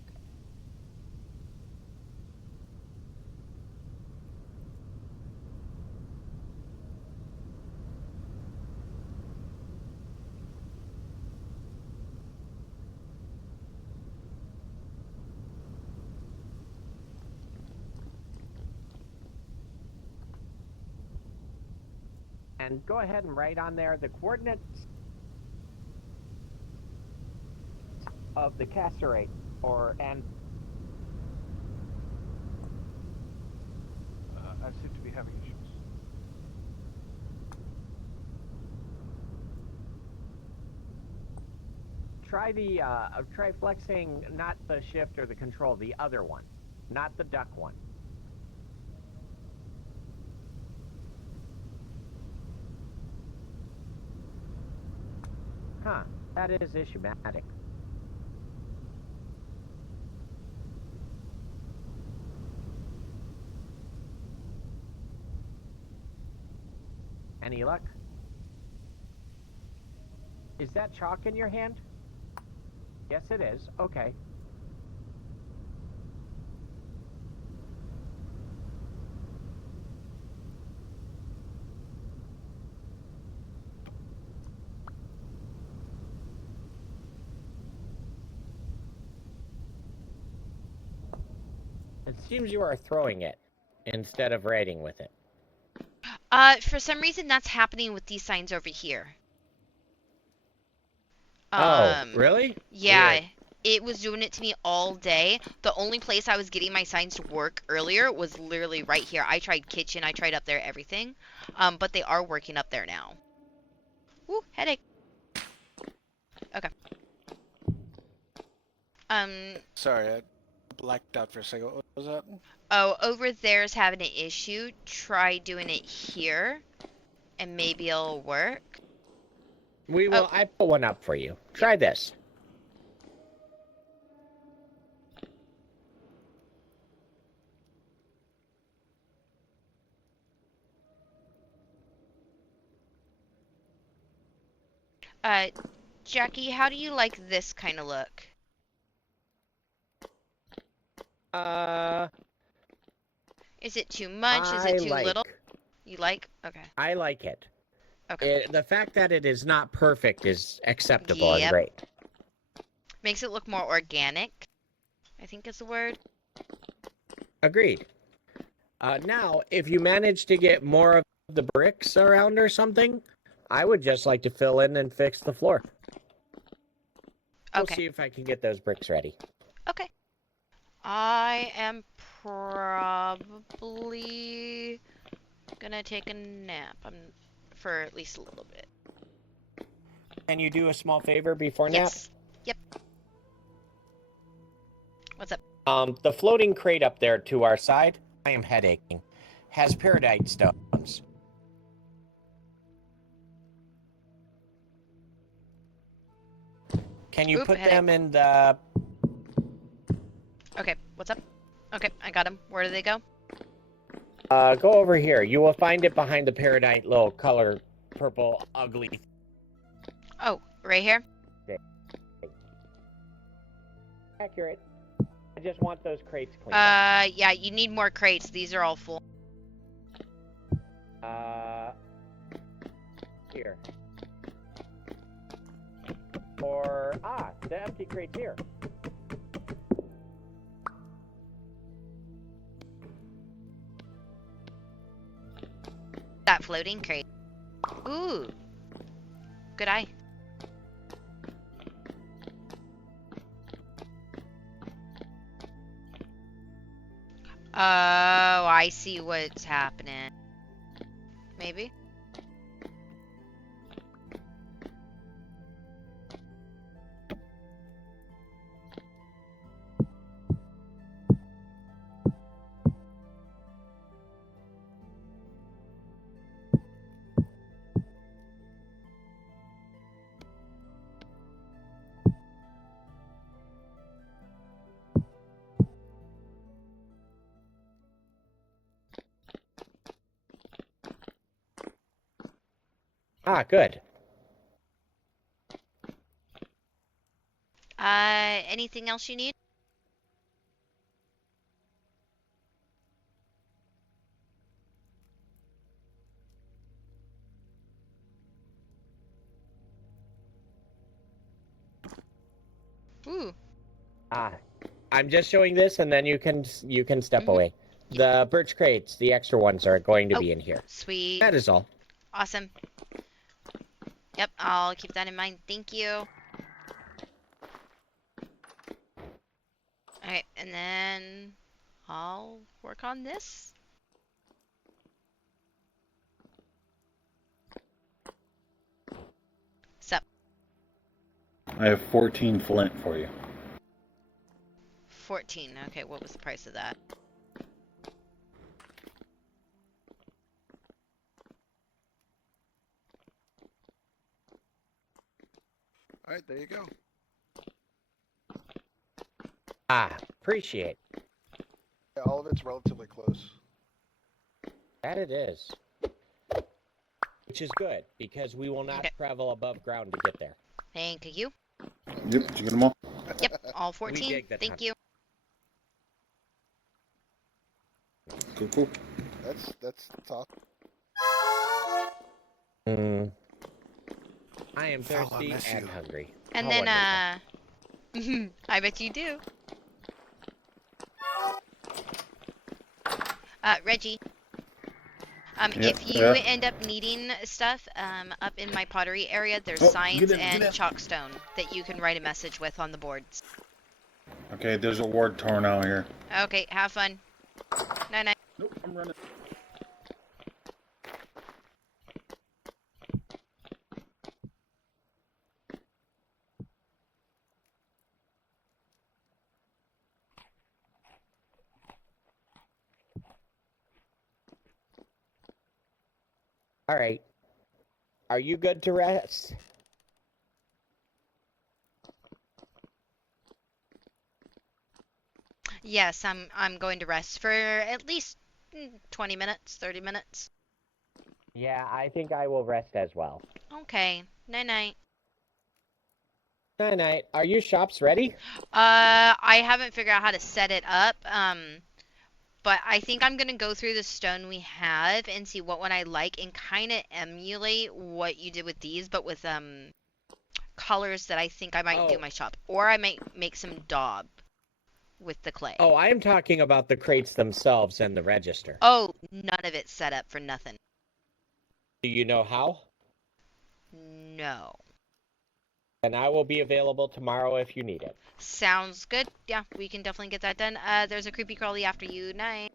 And go ahead and write on there the coordinates of the casterate, and I seem to be having issues. try flexing not the shift or the control, the other one, not the duck one. Huh, that is issuematic. Any luck? Is that chalk in your hand? Yes, it is. Okay. It seems you are throwing it instead of writing with it. For some reason that's happening with these signs over here. Oh, really? Yeah, Weird. it was doing it to me all day. The only place I was getting my signs to work earlier was literally right here. I tried kitchen, I tried up there, everything. But they are working up there now. Woo, headache. Okay. Sorry, I blacked out for a second. What was that? Oh, over there's having an issue. Try doing it here, and maybe it'll work. We will. I put one up for you. Try this. Jackie, how do you like this kind of look? Is it too much? Is it too little? You like? Okay. I like it. Okay. The fact that it is not perfect is acceptable and great. Makes it look more organic, I think is the word. Agreed. Now, if you manage to get more of the bricks around or something, I would just like to fill in and fix the floor. We'll see if I can get those bricks ready. Okay. I am probably gonna take a nap for at least a little bit. Can you do a small favor before nap? Yep. What's up? The floating crate up there to our side, I am headaching, has peridite stones. Can you put them in the... Okay, what's up? Okay, I got them. Where do they go? Go over here. You will find it behind the peridite little color purple ugly. Oh, right here? Accurate. I just want those crates cleaned yeah, you need more crates. These are all full. register. Or, the empty crate's here. That floating crate. Ooh. Good eye. Oh, I see what's happening. Maybe? Good. Anything else you need? Ooh. I'm just showing this, and then you can step Mhm. away. The birch crates, the extra ones, are going to Oh. be in here. Sweet. That is all. Awesome. Yep, I'll keep that in mind. Thank you. Alright, and then I'll work on this. Sup? I have 14 flint for you. 14. Okay, what was the price of that? All right, there you go. Appreciate. Yeah, all of it's relatively close. That it is. Which is good, because we will not Okay. travel above ground to get there. Thank you. Yep, did you get them all? Yep, all 14. dig the Thank ton. you. Cool. That's tough. I am Val, I thirsty miss and you. hungry. And How then, wonderful. I bet you do. Reggie. If you yeah. end up needing stuff, up in my pottery area, there's Oh, signs get in, and get in. chalkstone that you can write a message with on the boards. Okay, there's a ward torn out here. Okay, have fun. Night-night. Nope, I'm running. All right. Are you good to rest? Yes, I'm going to rest for at least 20 minutes, 30 minutes. Yeah, I think I will rest as well. Okay. Night-night. Night-night. Are your shops ready? I haven't figured out how to set it up. But I think I'm gonna go through the stone we have and see what one I like and kind of emulate what you did with these, but with colors that I think I might do my shop, or I might make some daub with the clay. Oh, I am talking about the crates themselves and the register. Oh, none of it's set up for nothing. Do you know how? No. And I will be available tomorrow if you need it. Sounds good. Yeah, we can definitely get that done. There's a creepy crawly after you. Night.